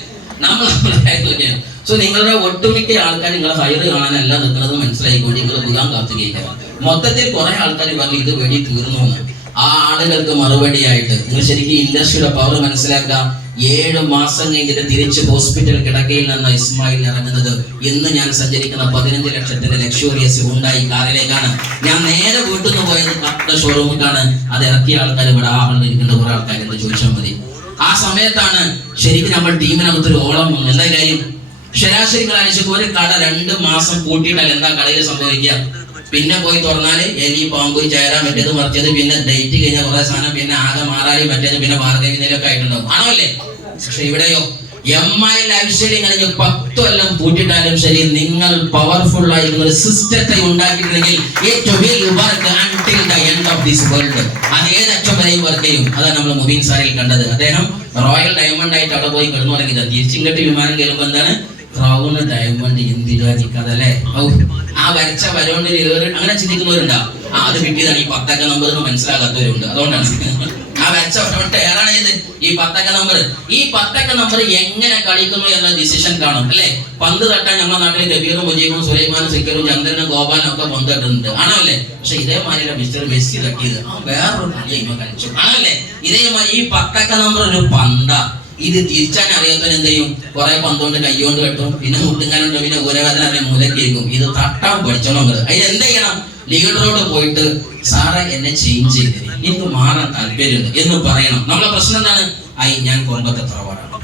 നമ്മൾ തന്നെയാണ്. സോ നിങ്ങളുടെ ഒട്ടുമിക്ക ആൾക്കാർ നിങ്ങളെ ഹൈർ കാണാനല്ല നിൽക്കുന്നത് മനസ്സിലായിക്കൊണ്ട് നിങ്ങൾ വീഴാൻ കാത്തുകയില്ല. മൊത്തത്തിൽ കുറെ ആൾക്കാർ പറഞ്ഞു ഇത് വെടി തീർന്നു എന്ന്. ആ ആളുകൾക്ക് മറുപടിയായിട്ട് നിങ്ങൾ ശരിക്കും ഇൻഡസ്ട്രിയുടെ പവർ മനസ്സിലാക്കുക. 7 മാസം കഴിഞ്ഞിട്ട് തിരിച്ച് ഹോസ്പിറ്റൽ കിടക്കയിൽ നിന്ന് ഇസ്മായിൽ ഇറങ്ങുന്നത് ഇന്ന് ഞാൻ സഞ്ചരിക്കുന്ന 15 ലക്ഷത്തിന്റെ ലക്ഷറിയസ് ഹുണ്ടായി കാറിലേക്കാണ്. ഞാൻ നേരെ വീട്ടിൽ നിന്ന് പോയത് കാറിന്റെ ഷോറൂമിലേക്കാണ്. അത് ഇറക്കിയ ആൾക്കാർ ഇവിടെ ആളിരിക്കേണ്ട കുറെ ആൾക്കാർ എന്ന് ചോദിച്ചാൽ മതി. ആ സമയത്താണ് ശരിക്കും നമ്മൾ ടീമിനകത്തൊരു ഓളം വന്നു. എന്താ കാര്യം? ശരാശരി കാണിച്ചു ഒരു കട 2 മാസം പൂട്ടിയിട്ടാൽ എന്താ കടയിൽ സംഭവിക്കുക? പിന്നെ പോയി തുറന്നാല് എലി, പാമ്പ്, ചേര, മറ്റേത് മറിച്ചത്, പിന്നെ ഡേറ്റ് കഴിഞ്ഞ കുറെ സാധനം, പിന്നെ ആകെ മാറാലി, മറ്റേത് പിന്നെ ഭാർഗവിനിലൊക്കെ ആയിട്ടുണ്ടാവും. ആണോ അല്ലേ? പക്ഷെ ഇവിടെയോ MI ലൈഫ് സ്റ്റൈൽ കഴിഞ്ഞ് 10 കൊല്ലം പൂട്ടിയിട്ടാലും ശരി, നിങ്ങൾ പവർഫുൾ ആയിരുന്ന ഒരു സിസ്റ്റത്തെ ഉണ്ടാക്കിയിട്ടുണ്ടെങ്കിൽ it will work until the end of this world. അത് ഏതറ്റം വരെയും വർക്ക് ചെയ്യും. അതാണ് നമ്മൾ മുബീൻ സാറിൽ കണ്ടത്. അദ്ദേഹം റോയൽ ഡയമണ്ട് ആയിട്ട് അവിടെ പോയി കിടന്നു തുടങ്ങിയത്. തിരിച്ചിങ്ങോട്ട് വിമാനം കയറുമ്പോൾ എന്താണ് ക്രൗൺ ഡയമണ്ട്, എന്തിരാജിക്കഥ അല്ലേ? ആ വരച്ച വരകൊണ്ട് അങ്ങനെ ചിന്തിക്കുന്നവരുണ്ടാ. അത് കിട്ടിയതാണ് ഈ 10 നമ്പർ എന്ന് മനസ്സിലാകാത്തവരുണ്ട്. അതുകൊണ്ടാണ് ആ വരച്ച വരണ്ട് ഏതാണ് ഇത് ഈ 10 നമ്പർ. ഈ 10 നമ്പർ എങ്ങനെ കളിക്കുന്നു എന്ന ഡിസിഷൻ കാണും അല്ലെ? പന്ത് തട്ടാൻ നമ്മുടെ നാട്ടിൽ കബീറും, മുജീബും, സുലൈമാനും, സിക്കറും, ചന്ദ്രനും, ഗോപാലും ഒക്കെ പന്ത് തട്ടുന്നുണ്ട്. ആണോ അല്ലേ? പക്ഷെ ഇതേമാതിരി മിസ്റ്റർ മെസ്സി തട്ടിയത് വേറൊരു കളി കളിച്ചു. ആണോ അല്ലേ? ഇതേമാതിരി ഈ 10 നമ്പർ ഒരു പന്താ. ഇത് തിരിച്ചാൻ അറിയാത്തവൻ എന്ത് ചെയ്യും? കുറെ പന്തുകൊണ്ട് കൈകൊണ്ട് കെട്ടും, പിന്നെ മുട്ടുകാലുണ്ട്, പിന്നെ ഊരവേദന അറിയാൻ മൂലക്കേക്കും. ഇത് തട്ടാൻ പഠിച്ചോണം. അതിന് എന്ത് ചെയ്യണം? ലീഡറോട് പോയിട്ട് സാറെ എന്നെ ചേഞ്ച് ചെയ്ത് എനിക്ക് മാറാൻ താല്പര്യമുണ്ട് എന്ന് പറയണം. നമ്മളെ പ്രശ്നം എന്താണ്? ഞാൻ കൊമ്പത്തെ തറവാടാണ്,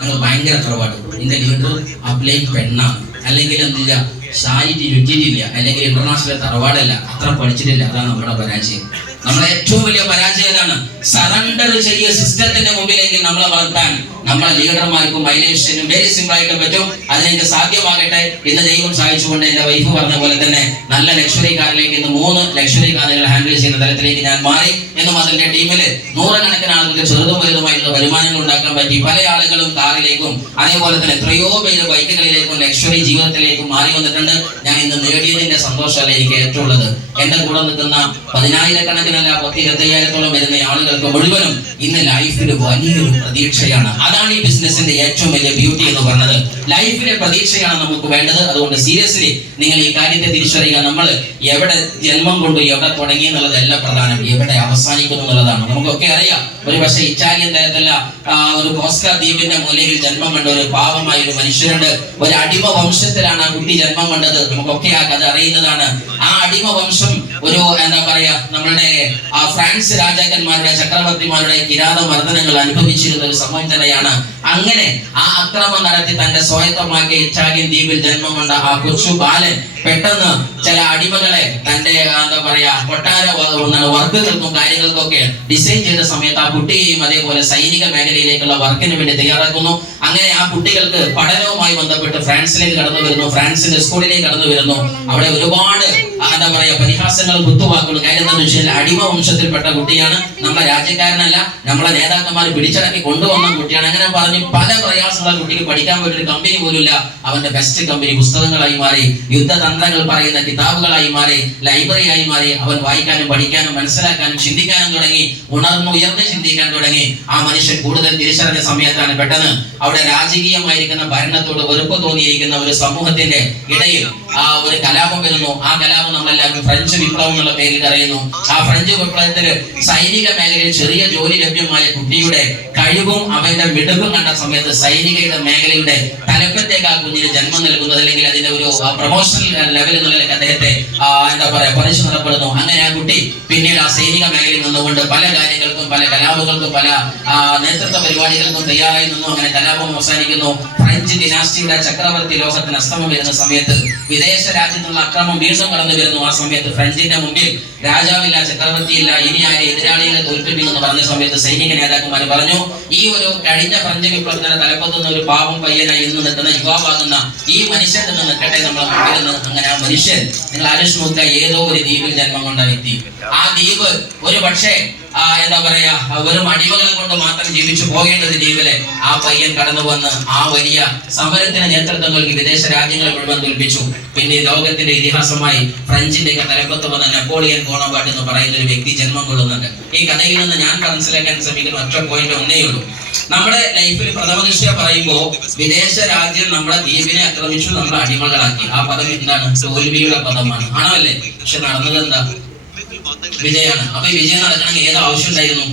നിങ്ങൾ ഭയങ്കര തറവാട്, എന്റെ ലീഡർ അപ്ലൈൻ പെണ്ണാണ്, അല്ലെങ്കിൽ എന്തില്ല സാരിറ്റി രുചിയില്ല, അല്ലെങ്കിൽ ഇന്റർനാഷണൽ തറവാടല്ല, അത്ര പഠിച്ചിട്ടില്ല. അതാണ് നമ്മുടെ പരാജയം. നമ്മളെ ഏറ്റവും വലിയ പരാജയം ഏതാണ്? സറണ്ടർ ചെയ്യ സിസ്റ്റത്തിന്റെ മുമ്പിലേക്ക് നമ്മളെ വളർത്താൻ നമ്മളെ ലീഡർമാർക്കും മൈലേഷനും വെരി സിമ്പിൾ ആയിട്ട് പറ്റും. അതിനെനിക്ക് സാധ്യമാകട്ടെ. ഇന്ന് ദൈവം സഹായിച്ചുകൊണ്ട് എന്റെ വൈഫ് പറഞ്ഞ പോലെ തന്നെ നല്ല ലക്ഷറി കാറിലേക്ക് ഇന്ന് 3 ലക്ഷറി കാറുകൾ ഹാൻഡിൽ ചെയ്യുന്ന തലത്തിലേക്ക് ഞാൻ മാറി എന്നും അതിന്റെ ടീമില് 100 കണക്കിന് ആളുകൾക്ക് ചെറുതും വലുതുമായിട്ടുള്ള വരുമാനങ്ങൾ ഉണ്ടാക്കാൻ പറ്റി. പല ആളുകളും കാറിലേക്കും അതേപോലെ തന്നെ എത്രയോ പേര് ബൈക്കുകളിലേക്കും ലക്ഷറി ജീവിതത്തിലേക്കും മാറി വന്നിട്ടുണ്ട്. ഞാൻ ഇന്ന് നേടിയതിന്റെ സന്തോഷമല്ല എനിക്ക് ഏറ്റവും ഉള്ളത്. എന്റെ കൂടെ നിൽക്കുന്ന 10,000-കണക്കിനല്ല 10,000-25,000-ഓളം വരുന്ന ആളുകൾക്ക് മുഴുവനും ഇന്ന് ലൈഫിൽ വലിയൊരു പ്രതീക്ഷയാണ്. അതാണ് ഈ ബിസിനസിന്റെ ഏറ്റവും വലിയ ബ്യൂട്ടി എന്ന് പറഞ്ഞത്. ലൈഫിലെ പ്രതീക്ഷയാണ് നമുക്ക് വേണ്ടത്. അതുകൊണ്ട് സീരിയസ്ലി നിങ്ങൾ ഈ കാര്യത്തെ തിരിച്ചറിയുക. നമ്മൾ എവിടെ ജന്മം കൊണ്ട് എവിടെ തുടങ്ങി എന്നുള്ളതല്ല പ്രധാനം, എവിടെ അവസാനിക്കുന്നു എന്നുള്ളതാണ്. നമുക്കൊക്കെ അറിയാം. ഒരു പക്ഷേ ഇറ്റാലിയൻ തരത്തിലുള്ള ഒരു കോസ്റ്റാ ദ്വീപിന്റെ മൂലയിൽ ജന്മം കണ്ട ഒരു പാവമായ ഒരു മനുഷ്യനുണ്ട്. ഒരു അടിമ വംശത്തിലാണ് ആ കുട്ടി ജന്മം കണ്ടത്. നമുക്കൊക്കെ ആ കഥ അറിയുന്നതാണ്. ആ അടിമ വംശം ഒരു എന്താ പറയാ നമ്മളുടെ ഫ്രാൻസ് രാജാക്കന്മാരുടെ, ചക്രവർത്തിമാരുടെ കിരാത മർദ്ദനങ്ങൾ അനുഭവിച്ചിരുന്ന ഒരു സമയം തന്നെയാണ്. അങ്ങനെ ആ അക്രമം നടത്തി തന്റെ സ്വായത്തമാക്കിയ ഇറ്റാലിയൻ ദ്വീപിൽ ജന്മം കൊണ്ട ആ കൊച്ചു ബാലൻ പെട്ടെന്ന് ചില അടിമകളെ തന്റെ എന്താ പറയാ കൊട്ടാര വർക്കുകൾക്കും കാര്യങ്ങൾക്കൊക്കെ ഡിസൈൻ ചെയ്ത സമയത്ത് ആ കുട്ടിയെയും അതേപോലെ സൈനിക മേഖലയിലേക്കുള്ള വർക്കിന് വേണ്ടി തയ്യാറാക്കുന്നു. അങ്ങനെ ആ കുട്ടികൾക്ക് പഠനവുമായി ബന്ധപ്പെട്ട് ഫ്രാൻസിലേക്ക് കടന്നു വരുന്നു, ഫ്രാൻസിന്റെ സ്കൂളിലേക്ക് കടന്നു വരുന്നു. അവിടെ ഒരുപാട് എന്താ പറയാ പരിഹാസങ്ങളും കുത്തുവാക്കുകളും. കാര്യം എന്താണെന്ന് വെച്ചാൽ അടിമ വംശത്തിൽപ്പെട്ട കുട്ടിയാണ്, നമ്മളെ രാജ്യക്കാരനല്ല, നമ്മളെ നേതാക്കന്മാർ പിടിച്ചടക്കി കൊണ്ടുവന്ന കുട്ടിയാണ്. അങ്ങനെ പറഞ്ഞ് പല പ്രയാസമുള്ള കുട്ടിക്ക് പഠിക്കാൻ പറ്റിയൊരു കമ്പനി പോലുമില്ല. അവന്റെ ബെസ്റ്റ് കമ്പനി പുസ്തകങ്ങളായി മാറി, യുദ്ധതന്ത്രങ്ങൾ പറയുന്ന കിതാബുകളായി മാറി, ലൈബ്രറി ആയി മാറി. അവൻ വായിക്കാനും പഠിക്കാനും മനസ്സിലാക്കാനും ചിന്തിക്കാനും തുടങ്ങി, ഉയർന്ന് ചിന്തിക്കാൻ തുടങ്ങി. ആ മനുഷ്യൻ കൂടുതൽ തിരിച്ചറിഞ്ഞ സമയത്താണ് പെട്ടെന്ന് അവിടെ രാജകീയമായിരിക്കുന്ന ഭരണത്തോട് വെറുപ്പ് തോന്നിയിരിക്കുന്ന ഒരു സമൂഹത്തിന്റെ ഇടയിൽ ഒരു കലാപം വരുന്നു. ആ കലാപം നമ്മളെല്ലാവരും ഫ്രഞ്ച് വിപ്ലവം എന്നുള്ള പേരിൽ അറിയുന്നു. ആ ഫ്രഞ്ച് വിപ്ലവത്തില് സൈനിക മേഖലയിൽ ചെറിയ ജോലി ലഭ്യമായ കുട്ടിയുടെ കഴിവും അവന്റെ മിടുക്കും കണ്ട സമയത്ത് സൈനിക മേഖലയുടെ തലപ്പത്തേക്ക് ആ കുഞ്ഞിന് ജന്മം നൽകുന്നത്, അല്ലെങ്കിൽ അതിന്റെ ഒരു പ്രൊമോഷണൽ ലെവൽ എന്നുള്ളതിലേക്ക് അദ്ദേഹത്തെ എന്താ പറയാ പറിച്ചു നടപ്പെടുന്നു. അങ്ങനെ ആ കുട്ടി പിന്നീട് ആ സൈനിക മേഖലയിൽ നിന്നുകൊണ്ട് പല കാര്യങ്ങൾക്കും, പല കലാപങ്ങൾക്കും, പല നേതൃത്വ പരിപാടികൾക്കും തയ്യാറായി നിന്നു. അങ്ങനെ കലാപം അവസാനിക്കുന്നു. ഫ്രഞ്ച് ഡിനാസ്റ്റിയുടെ ചക്രവർത്തി ലോകത്തിന് അസ്തമം വരുന്ന സമയത്ത് വിദേശ രാജ്യത്തുള്ള അക്രമം വീണ്ടും കടന്നു വരുന്നു. ആ സമയത്ത് ഫ്രഞ്ചിന്റെ മുമ്പിൽ രാജാവില്ല, ചക്രവർത്തിയില്ല, ഇനി ആരെ എതിരാളികളെ തോൽപ്പിക്കുമെന്ന് പറഞ്ഞ സമയത്ത് സൈനിക നേതാക്കന്മാർ പറഞ്ഞു, ഈ ഒരു കഴിഞ്ഞ ഫ്രഞ്ച് വിപ്ലവത്തിന്റെ തലപ്പത്തുന്ന ഒരു പാവം പയ്യനായി ഇന്ന് നിൽക്കുന്ന യുവാവാകുന്ന ഈ മനുഷ്യൻ നിന്ന് നിൽക്കട്ടെ നമ്മളെ മുമ്പിൽ നിന്ന്. അങ്ങനെ ആ മനുഷ്യൻ, നിങ്ങൾ ആലോചിച്ച് നോക്കുക, ഏതോ ഒരു ദ്വീപിൽ ജന്മം കൊണ്ട വ്യക്തി. ആ ദ്വീപ് ഒരു പക്ഷേ എന്താ പറയാ വെറും അടിമകളെ കൊണ്ട് മാത്രം ജീവിച്ചു പോകേണ്ട ഒരു ദ്വീപിലെ ആ പയ്യൻ കടന്നു വന്ന് ആ വലിയ സമരത്തിന് നേതൃത്വം നൽകി വിദേശ രാജ്യങ്ങളെ മുഴുവൻ തോൽപ്പിച്ചു. പിന്നെ ലോകത്തിന്റെ ഇതിഹാസമായി ഫ്രഞ്ചിന്റെ തലപ്പത്ത് വന്ന നെപ്പോളിയൻ ബോണപാർട്ട് എന്ന് പറയുന്ന ഒരു വ്യക്തി ജന്മം കൊള്ളുന്നുണ്ട്. ഈ കഥയിൽ നിന്ന് ഞാൻ മനസ്സിലാക്കാൻ ശ്രമിക്കുന്ന ഒറ്റ പോയിന്റ് ഒന്നേ ഉള്ളൂ. നമ്മുടെ ലൈഫിൽ പ്രഥമ ദൃഷ്ട്യാ പറയുമ്പോൾ വിദേശ രാജ്യം നമ്മുടെ ദ്വീപിനെ ആക്രമിച്ചു, നമ്മളെ അടിമകളാക്കി. ആ പദം എന്താണ്? തോൽവിയുടെ പദമാണ്. ആണോ അല്ലേ? പക്ഷെ നടന്നത് എന്താ? വിജയമാണ്. അപ്പൊ ഈ വിജയം നടക്കണമെങ്കിൽ ഏത് ആവശ്യം ഉണ്ടായിരുന്നു?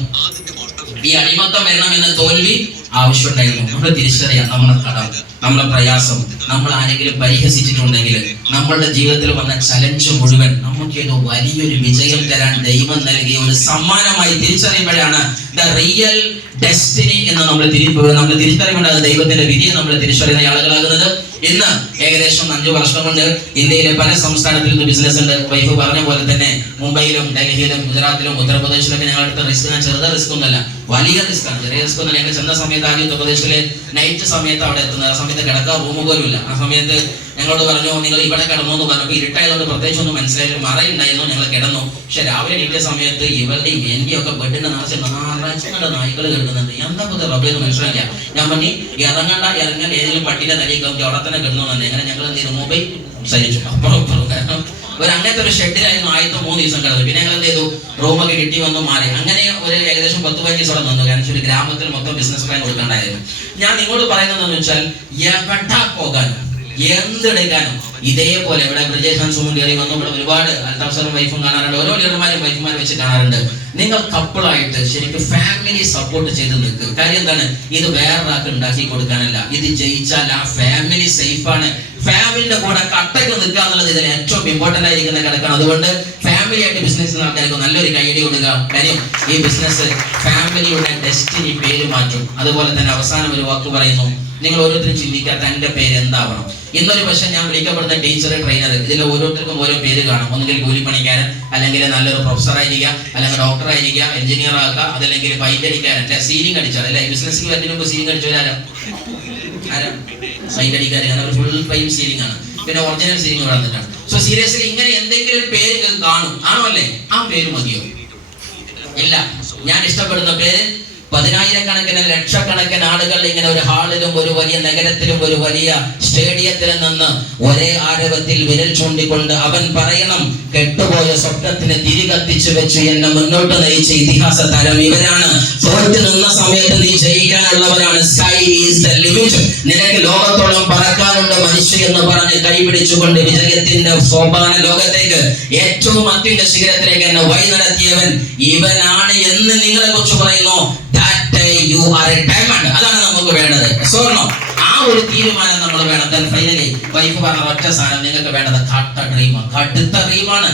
ഈ അടിമത്തം വരണമെന്ന തോൽവി ആവശ്യമുണ്ടായിരുന്നു. നമ്മൾ തിരിച്ചറിയാം നമ്മളെ കടം, നമ്മളെ പ്രയാസം, നമ്മൾ ആരെങ്കിലും പരിഹസിച്ചിട്ടുണ്ടെങ്കിൽ നമ്മളുടെ ജീവിതത്തിൽ വന്ന ചലഞ്ച് മുഴുവൻ നമുക്ക് ഏതോ വലിയൊരു വിജയം തരാൻ ദൈവം നൽകിയ ഒരു സമ്മാനമായി തിരിച്ചറിയുമ്പോഴാണ് ദ റിയൽ ഡെസ്റ്റിനി എന്ന് നമ്മൾ തിരിച്ചറിയുമ്പോഴാണ് ദൈവത്തിന്റെ വിധിയെ നമ്മൾ തിരിച്ചറിയുന്ന ആളുകളാകുന്നത്. ഇന്ന് ഏകദേശം 5 വർഷം കൊണ്ട് ഇന്ത്യയിലെ പല സംസ്ഥാനത്തിൽ നിന്ന് ബിസിനസ് ഉണ്ട്. വൈഫ് പറഞ്ഞ പോലെ തന്നെ മുംബൈയിലും ഡൽഹിയിലും ഗുജറാത്തിലും ഉത്തർപ്രദേശിലൊക്കെ ഞങ്ങളെടുത്ത റിസ്ക് ഞാൻ ചെറുത റിസ്ക് ഒന്നല്ല, വലിയ റിസ്ക് ആണ്. ചെറിയ റിസ്ക് ഒന്നല്ല. ഞങ്ങൾ ചെന്ന സമയത്ത് ആദ്യം ഉത്തർപ്രദേശിലെ നൈറ്റ് സമയത്ത് അവിടെ എത്തുന്നത്. ആ സമയത്ത് കിടക്കാൻ റൂം പോലും ഇല്ല. ആ സമയത്ത് ഞങ്ങളോട് പറഞ്ഞു നിങ്ങൾ ഇവിടെ കിടന്നു എന്ന് പറഞ്ഞപ്പോൾ ഇരുട്ടായതുകൊണ്ട് പ്രത്യേകിച്ച് ഒന്നും മനസ്സിലായില്ല. മറയുണ്ടായിരുന്നു, ഞങ്ങൾ കിടന്നു. പക്ഷെ രാവിലെ എണീറ്റ സമയത്ത് ഇവരുടെയും എന്റെയും ഒക്കെ ബെഡിന്റെ നിറച്ചുകൊണ്ട് നായ്ക്കൾ കിടക്കുന്നുണ്ട്. എന്താ പുതിയ റബ്ബെന്ന് മനസ്സിലാക്കിയ ഞാൻ പറഞ്ഞു ഇറങ്ങാൻ ഏതെങ്കിലും പട്ടിയുടെ തലയിൽ കമ്പി അവിടെ തന്നെ കിടന്നു തന്നെ. അങ്ങനെ ഞങ്ങൾ എന്ത് ചെയ്തു, മൊബൈൽ സഹിച്ചു അപ്പുറം. കാരണം അങ്ങനത്തെ ഒരു ഷെഡിലായിരുന്നു ആദ്യത്തെ 3 ദിവസം കിടന്നത്. പിന്നെ ഞങ്ങൾ എന്ത് ചെയ്തു, റൂമൊക്കെ കിട്ടി വന്നു മാറി. അങ്ങനെ ഒരു ഏകദേശം 10-15 ദിവസം നിന്നു. കാരണം ഒരു ഗ്രാമത്തിൽ മൊത്തം ബിസിനസ് പ്ലാൻ കൊടുക്കേണ്ടായിരുന്നു. ഞാൻ നിങ്ങളോട് പറയുന്നതെന്ന് വെച്ചാൽ എവിടെ പോകാനും എന്തെടുക്കാനും ഇതേപോലെ ഇവിടെ ബ്രിജേഷ് സുമൻ കയറി വന്നു. ഇവിടെ ഒരുപാട് അൽതാഫ്സറും വൈഫും കാണാറുണ്ട്, ഓരോ ലീഡർമാരും വൈഫുമാരും വെച്ച് കാണാറുണ്ട്. നിങ്ങൾ കപ്പിളായിട്ട് ശരിക്കും ഫാമിലി സപ്പോർട്ട് ചെയ്ത് നിൽക്കുക. കാര്യം എന്താണ്, ഇത് വേറൊരാൾക്ക് ഉണ്ടാക്കി കൊടുക്കാനല്ല. ഇത് ജയിച്ചാൽ ആ ഫാമിലി സേഫാണ്. ഫാമിലിയുടെ കൂടെ കട്ടയ്ക്ക് നിൽക്കുക എന്നുള്ളത് ഇതിൽ ഏറ്റവും ഇമ്പോർട്ടന്റ് ആയിരിക്കുന്ന കിടക്കാണ്. അതുകൊണ്ട് ഫാമിലി ആയിട്ട് ബിസിനസ് ആൾക്കാർക്ക് നല്ലൊരു ഐഡിയ കൊടുക്കുക. കാര്യം ഈ ബിസിനസ് ഫാമിലിയുടെ ഡെസ്റ്റിനി പേര് മാറ്റും. അതുപോലെ തന്നെ അവസാനം ഒരു വാക്ക് പറയുന്നു, നിങ്ങൾ ഓരോരുത്തരും ചിന്തിക്കുക തന്റെ പേര് എന്താവണം. ഇന്നൊരു പക്ഷെ ഞാൻ വിളിക്കപ്പെടുന്ന ടീച്ചർ, ട്രെയിനർ, ഇതിൽ ഓരോരുത്തർക്കും ഓരോ പേര് കാണും. ഒന്നുകിൽ കൂലിപ്പണിക്കാരൻ, അല്ലെങ്കിൽ നല്ലൊരു പ്രൊഫസർ ആയിരിക്കുക, അല്ലെങ്കിൽ ഡോക്ടർ ആയിരിക്കുക, എഞ്ചിനീയർ ആക്കുക, അതല്ലെങ്കിൽ പൈൻ്റ് അടിക്കാരൻ, സീലിംഗ് അടിച്ചാൽ അല്ലെ. ബിസിനസ്സിൽ വരുന്നതിന് മുമ്പ് സീലിംഗ് അടിച്ചവരാരാ? പൈൻ്റ് അടിക്കാർ. അവർ ഫുൾ ടൈം സീലിംഗ് ആണ്. പിന്നെ ഒറിജിനൽ സീലിംഗ് വന്നിട്ടാണ്. സോ സീരിയസ്ലി ഇങ്ങനെ എന്തെങ്കിലും ഒരു പേര് കാണും, ആണോ അല്ലേ? ആ പേര് മതിയോ? ഇല്ല. ഞാൻ ഇഷ്ടപ്പെടുന്ന പേര് 10,000-കണക്കിന് ലക്ഷക്കണക്കിന് ആളുകൾ ഇങ്ങനെ ഒരു ഹാളിലും ഒരു വലിയ നഗരത്തിലും ഒരു വലിയ സ്റ്റേഡിയത്തിൽ നിന്ന് ഒരേ ആരവത്തിൽ വിരൽ ചൂണ്ടിക്കൊണ്ട് അവൻ പറയണം, കെട്ടുപോയ സ്വപ്നത്തിന് തിരികത്തിച്ചു വെച്ച് എന്നെ മുന്നോട്ട് നയിച്ച ഇതിഹാസ താരം ഇവരാണ്. തോറ്റു നിന്ന സമയത്ത് നീ ജയിക്കാനുള്ളവരാണ്. Sky is the limit. നിനക്ക് ലോകത്തോളം പറക്കാനുണ്ട് മനുഷ്യ എന്ന് പറഞ്ഞ് കൈപിടിച്ചുകൊണ്ട് വിജയത്തിന്റെ സോപാന ലോകത്തേക്ക് ഏറ്റവും അത്യുന്ന ശിഖരത്തിലേക്ക് എന്നെ വഴി നടത്തിയവൻ ഇവനാണ് എന്ന് നിങ്ങളെ കുറിച്ച് പറയുന്നു. You are a diamond. അതാണ് നമുക്ക് വേണ്ടത്. സ്വർണ്ണം. ആ ഒരു തീരുമാനം നമ്മൾ വേണം. ഫൈനലി വൈഫ് പറഞ്ഞ ഒറ്റ സാധനം നിങ്ങൾക്ക് വേണ്ടത് കടുത്ത ഡ്രീമാണ്,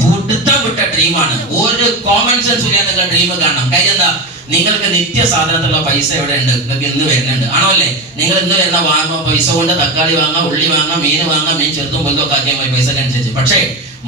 പുടുത്തം വിട്ട ഡ്രീമാണ്. ഒരു കോമൺ സെൻസ് ഇല്ലാത്ത ഡ്രീം കാണണം. കാര്യം എന്താ, നിങ്ങൾക്ക് നിത്യ സാധനത്തിലുള്ള പൈസ എവിടെ ഉണ്ട്? നിങ്ങൾക്ക് ഇന്ന് വരുന്നുണ്ട്, ആണോ അല്ലേ? നിങ്ങൾ ഇന്ന് വരുന്ന വാങ്ങുക പൈസ കൊണ്ട് തക്കാളി വാങ്ങാം, ഉള്ളി വാങ്ങാം, മീൻ വാങ്ങാം, മീൻ ചെറുതും വലുതൊക്കെ ആക്കിയാൽ മതി പൈസക്ക് അനുസരിച്ച്. പക്ഷേ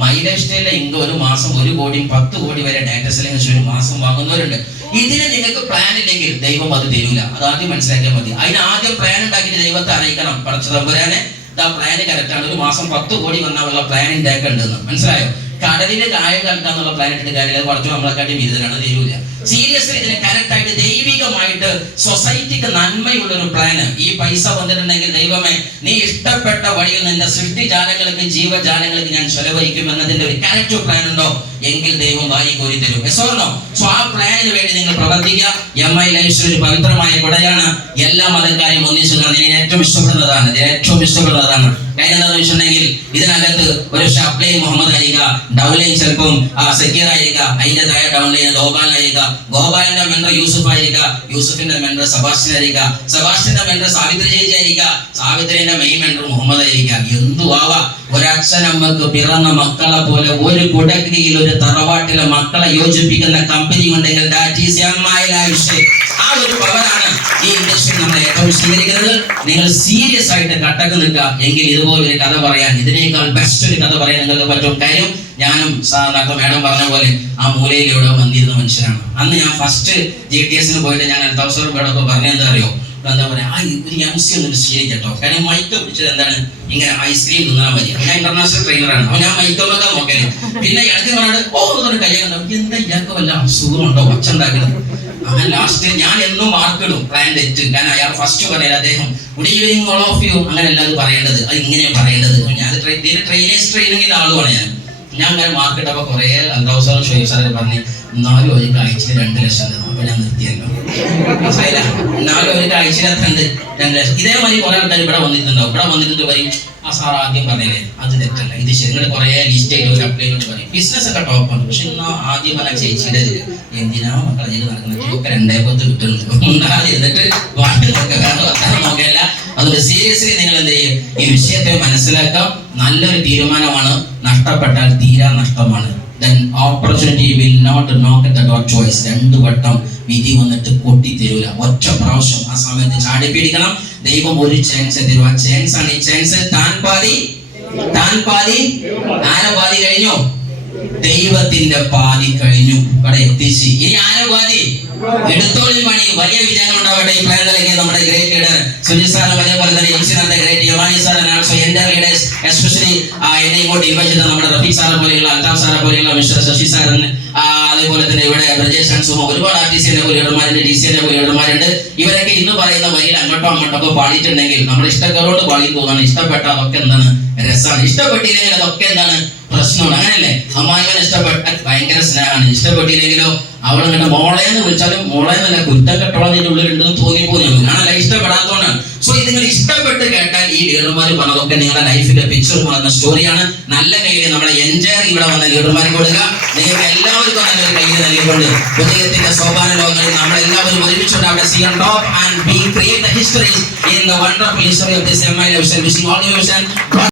മൈ ലൈഫ് സ്റ്റൈലിലെ ഇൻകം ഒരു മാസം 1 കോടിയും 10 കോടി വരെ ഡാറ്റ സെല്ലിംഗ് ഒരു മാസം വാങ്ങുന്നവരുണ്ട്. ഇതിന് നിങ്ങൾക്ക് പ്ലാൻ ഇല്ലെങ്കിൽ ദൈവം അത് തരൂല. അത് ആദ്യം മനസ്സിലാക്കിയാൽ മതി. അതിന് ആദ്യം പ്ലാൻ ഉണ്ടാക്കിയിട്ട് ദൈവത്തെ അറിയിക്കണം. പടച്ചതമ്പുരാനെ ഇതാ പ്ലാന് കറക്റ്റാണ്, ഒരു മാസം 10 കോടി വന്നാലുള്ള പ്ലാൻ ഉണ്ടാക്കേണ്ടതെന്ന് മനസ്സിലായോ? കടലിന്റെ കായം കലക്കാന്നുള്ള പ്ലാൻ ഇട്ടിട്ട് കാര്യമില്ല. അത് കുറച്ച് നമ്മളെക്കാട്ടി വിരുദ്ധനാണ്, തരൂല. സീരിയസ്ലി ഇതിനെ കറക്റ്റ് ആയിട്ട് ദൈവികമായിട്ട് സൊസൈറ്റിക്ക് നന്മയുള്ള ഒരു പ്ലാന്. ഈ പൈസ വന്നിട്ടുണ്ടെങ്കിൽ ദൈവമേ നീ ഇഷ്ടപ്പെട്ട വഴിയിൽ നിന്റെ സൃഷ്ടിജാലങ്ങൾക്ക് ജീവജാലങ്ങൾക്ക് ഞാൻ ചെലവഴിക്കും എന്നതിന്റെ ഒരു കറക്റ്റ് പ്ലാൻ ഉണ്ടോ എങ്കിൽ ദൈവം വാരി കോരി തരും. സോ ആ പ്ലാനിന് വേണ്ടി നിങ്ങൾ പ്രവർത്തിക്കുക. MI ലൈഫ് ഒരു പവിത്രമായ കൊടയാണ്. എല്ലാ മതക്കാരെയും ഒന്നിച്ചു കാണാൻ ഏറ്റവും ഇഷ്ടപ്പെടുന്നതാണ്. കാര്യം എന്താണെന്ന് വെച്ചിട്ടുണ്ടെങ്കിൽ ഇതിനകത്ത് ഒരു ഷാപ്ലൈൻ മുഹമ്മദ് ആയിരിക്കുക, ഡൗൺലൈൻ ചിലപ്പം സക്കീർ ആയിരിക്കുക, അതിന്റെ താഴെ ഡൗൺലൈൻ ഗോപാൽ ആയിരിക്കുക, ഗോപാലിന്റെ മെൻഡർ യൂസുഫ് ആയിരിക്കുക, യൂസുഫിന്റെ മെൻഡർ സെബാസ്റ്റ്യൻ ആയിരിക്കുക, സെബാസ്റ്റ്യന്റെ മെൻഡർ സാവിത്രി ചേച്ചി ആയിരിക്കുക, സാവിത്രിന്റെ മെയിൻ മെൻഡർ മുഹമ്മദ് ആയിരിക്കുക. എന്തുവാവാ, ഒരച്ഛനമ്മക്ക് പിറന്ന മക്കളെ പോലെ ഒരു കുടക്കിയിൽ ഒരു തറവാട്ടിലെ മക്കളെ യോജിപ്പിക്കുന്ന കമ്പനി ഉണ്ടെങ്കിൽ ദാറ്റ് ഈസ് MI ലൈഫ്. ആ ഒരു പവറാണ് ഈ ഇൻഡസ്ട്രി നമ്മൾ ഏറ്റവും സ്വീകരിക്കുന്നത്. നിങ്ങൾ സീരിയസ് ആയിട്ട് കട്ടക്ക് നിൽക്കുക എങ്കിൽ ഇതുപോലൊരു കഥ പറയാൻ, ഇതിനേക്കാൾ ബെസ്റ്റ് ഒരു കഥ പറയാൻ നിങ്ങൾക്ക് പറ്റും. കാര്യം ഞാനും നേരത്തെ മാഡം പറഞ്ഞ പോലെ ആ മൂലയിലൂടെ വന്നിരുന്ന മനുഷ്യരാണ്. അന്ന് ഞാൻ ഫസ്റ്റ് GTS പോയിട്ട് ഞാൻ അൽതാഫ്സർ മേഡൊക്കെ പറഞ്ഞെന്താ അറിയോ, എന്താ പറയാ, ഒരു യങ്സ്റ്റർ ഒന്നും സ്റ്റേജ് കേട്ടോ. കാരണം മൈക്ക് പിടിച്ചത് എന്താണ്, ഇങ്ങനെ ഐസ്ക്രീം തിന്നാൻ മതി. ഞാൻ ഇന്റർനാഷണൽ ട്രെയിനറാണ്. അപ്പൊ ഞാൻ മൈക്കൊക്കെ നോക്കല്. പിന്നെ ഇടയ്ക്ക് പറഞ്ഞിട്ട് കയ്യാൻ എന്താ ഇയാൾക്ക് വല്ല അസുഖമുണ്ടോ ഒച്ച ഉണ്ടാക്കുന്നത്. അങ്ങനെ ലാസ്റ്റ് ഞാൻ എന്നും മാർക്കിടും പ്ലാൻ തെറ്റ്. കാരണം അയാൾ ഫസ്റ്റ് പറയാൻ അദ്ദേഹം good evening all of you അങ്ങനെയല്ല അത് പറയേണ്ടത്, അത് ഇങ്ങനെയാണ് പറയേണ്ടത്. ഞാൻ ട്രെയിനിങ്ങിന്റെ ആളുമാണ് ഞാൻ അങ്ങനെ മാർക്കിട്ടപ്പോൾ കുറെ അൽതാഫ്സറും ഷൊയ്ബ് സാറൊക്കെ പറഞ്ഞ് 4 വഴിക്ക് ആഴ്ചയിൽ 2 ലക്ഷം തന്നു. അപ്പൊ ഞാൻ നിർത്തിയല്ലോ. മനസ്സിലായില്ല? എന്നാലും ഒരു ആഴ്ചയിൽ എത്ര ഉണ്ട്? 2 ലക്ഷം. ഇതേമാതിരി കുറെ ആൾക്കാർ ഇവിടെ വന്നിട്ടുണ്ടാവും. ഇവിടെ വന്നിട്ട് പറയും, ആ സാർ ആദ്യം പറഞ്ഞില്ലേ അത് തെറ്റല്ല, ഇത് ശരി. നിങ്ങൾ കുറെ ലിസ്റ്റ് ആയിട്ട് ഒരു അപ്ലൈ ചെയ്ത് പറയും ബിസിനസ് ഒക്കെ ടോപ്പാണ്. പക്ഷെ ഇന്ന് ആദ്യം പറഞ്ഞ ചേച്ചിയുടെ എന്തിനാ മക്കളെ ചെയ്ത് നടക്കുന്നത്? ഒക്കെ 2 കിട്ടുന്നുണ്ട്. എന്നിട്ട് വാങ്ങി നോക്കുക, കാരണം വർത്താനം നോക്കുകയല്ല. അതുകൊണ്ട് സീരിയസ്ലി നിങ്ങൾ എന്ത് ചെയ്യും? ഈ വിഷയത്തെ മനസ്സിലാക്കാം. നല്ലൊരു തീരുമാനമാണ്. നഷ്ടപ്പെട്ടാൽ തീരാ നഷ്ടമാണ്. Then opportunity will not knock at the door twice. 2 വട്ടം വിധി വന്നിട്ട് കൊട്ടിത്തരൂല, ഒറ്റ പ്രാവശ്യം ആ സമയത്ത് ചാടി പിടിക്കണം. ദൈവം ഒരു ചാൻസ് തരും. ആ ചാൻസ് ആണ് ഈ ചാൻസ്. താൻ പാതി ആര പാതി കഴിഞ്ഞു? ദൈവത്തിന്റെ പാതി കഴിഞ്ഞു. ഇവിടെ എത്തിച്ച് ഇനി ആര പാതി? എടുത്തോളി പണി. വലിയ വിജയം ഉണ്ടാവട്ടെ. ഈ പ്ലാൻ നൽകിയ നമ്മുടെ ഗ്രേറ്റ് ലീഡർ സുജിത് സാറും അതേപോലെ തന്നെ എംസിനാഥ് ഗ്രേറ്റ് യവാനി സാർ ആൻഡ് ഓൾസോ എൻഡർ ലീഡേഴ്സ്, എസ്പെഷ്യലി എന്നെ ഇങ്ങോട്ട് ഇൻവൈറ്റ് ചെയ്ത നമ്മുടെ റഫീഖ് സാറെ പോലെയുള്ള, അൽതാഫ് സാറെ പോലെയുള്ള, മിസ്റ്റർ ശശി സാറൻ, അതേപോലെ തന്നെ ഇവിടെ ബ്രജേഷ് അൻസുമോ, ഒരുപാട് ആർട്ടിസ്റ്റിന്റെ ലീഡർമാരുണ്ട്, DCന്റെ ലീഡർമാരുണ്ട്. ഇവരൊക്കെ ഇന്ന് പറയുന്ന വരിയിൽ അങ്ങോട്ടോ പാടിയിട്ടുണ്ടെങ്കിൽ നമ്മുടെ ഇഷ്ടക്കാരോട് പാടി തോന്നാണ്. ഇഷ്ടപ്പെട്ട അതൊക്കെ എന്താണ്? രസമാണ്. ഇഷ്ടപ്പെട്ടില്ലെങ്കിൽ അതൊക്കെ എന്താണ്? പ്രശ്നമാണ്. അങ്ങനെയല്ലേ? അമ്മായിമനെ ഇഷ്ടപ്പെട്ടാൽ ഭയങ്കര സ്നേഹമാണ്. ഇഷ്ടപ്പെട്ടില്ലെങ്കിലോ അവളെ കണ്ട മോളേന്ന് വിളിച്ചാലും മോളേന്നല്ല, കുറ്റം കെട്ടോളതിന്റെ ഉള്ളിലുണ്ടെന്ന് തോന്നിപ്പോയി. അങ്ങനല്ല, ഇഷ്ടപ്പെടാത്തതുകൊണ്ടാണ്. സോ ഇത് നിങ്ങൾ ഇഷ്ടപ്പെട്ട് കേട്ടാൽ ഈ ലീഡർമാർ പറഞ്ഞതൊക്കെ നിങ്ങളുടെ ലൈഫിന്റെ പിക്ചർ പോകുന്ന സ്റ്റോറിയാണ്. നല്ല കയ്യിൽ നമ്മുടെ എൻജോയർ ഇവിടെ വന്ന ലീഡർമാർ കൊടുക്കുക. നിങ്ങൾക്ക് എല്ലാവർക്കും നല്ലൊരു കയ്യിൽ നൽകിക്കൊണ്ട് ഉദയത്തിന്റെ സോപാന ലോകങ്ങളിൽ നമ്മളെല്ലാവരും ഒരുമിച്ചുകൊണ്ട് അവിടെ see on top and be create the histories in the wonderful history of this MI Level. Wishing all you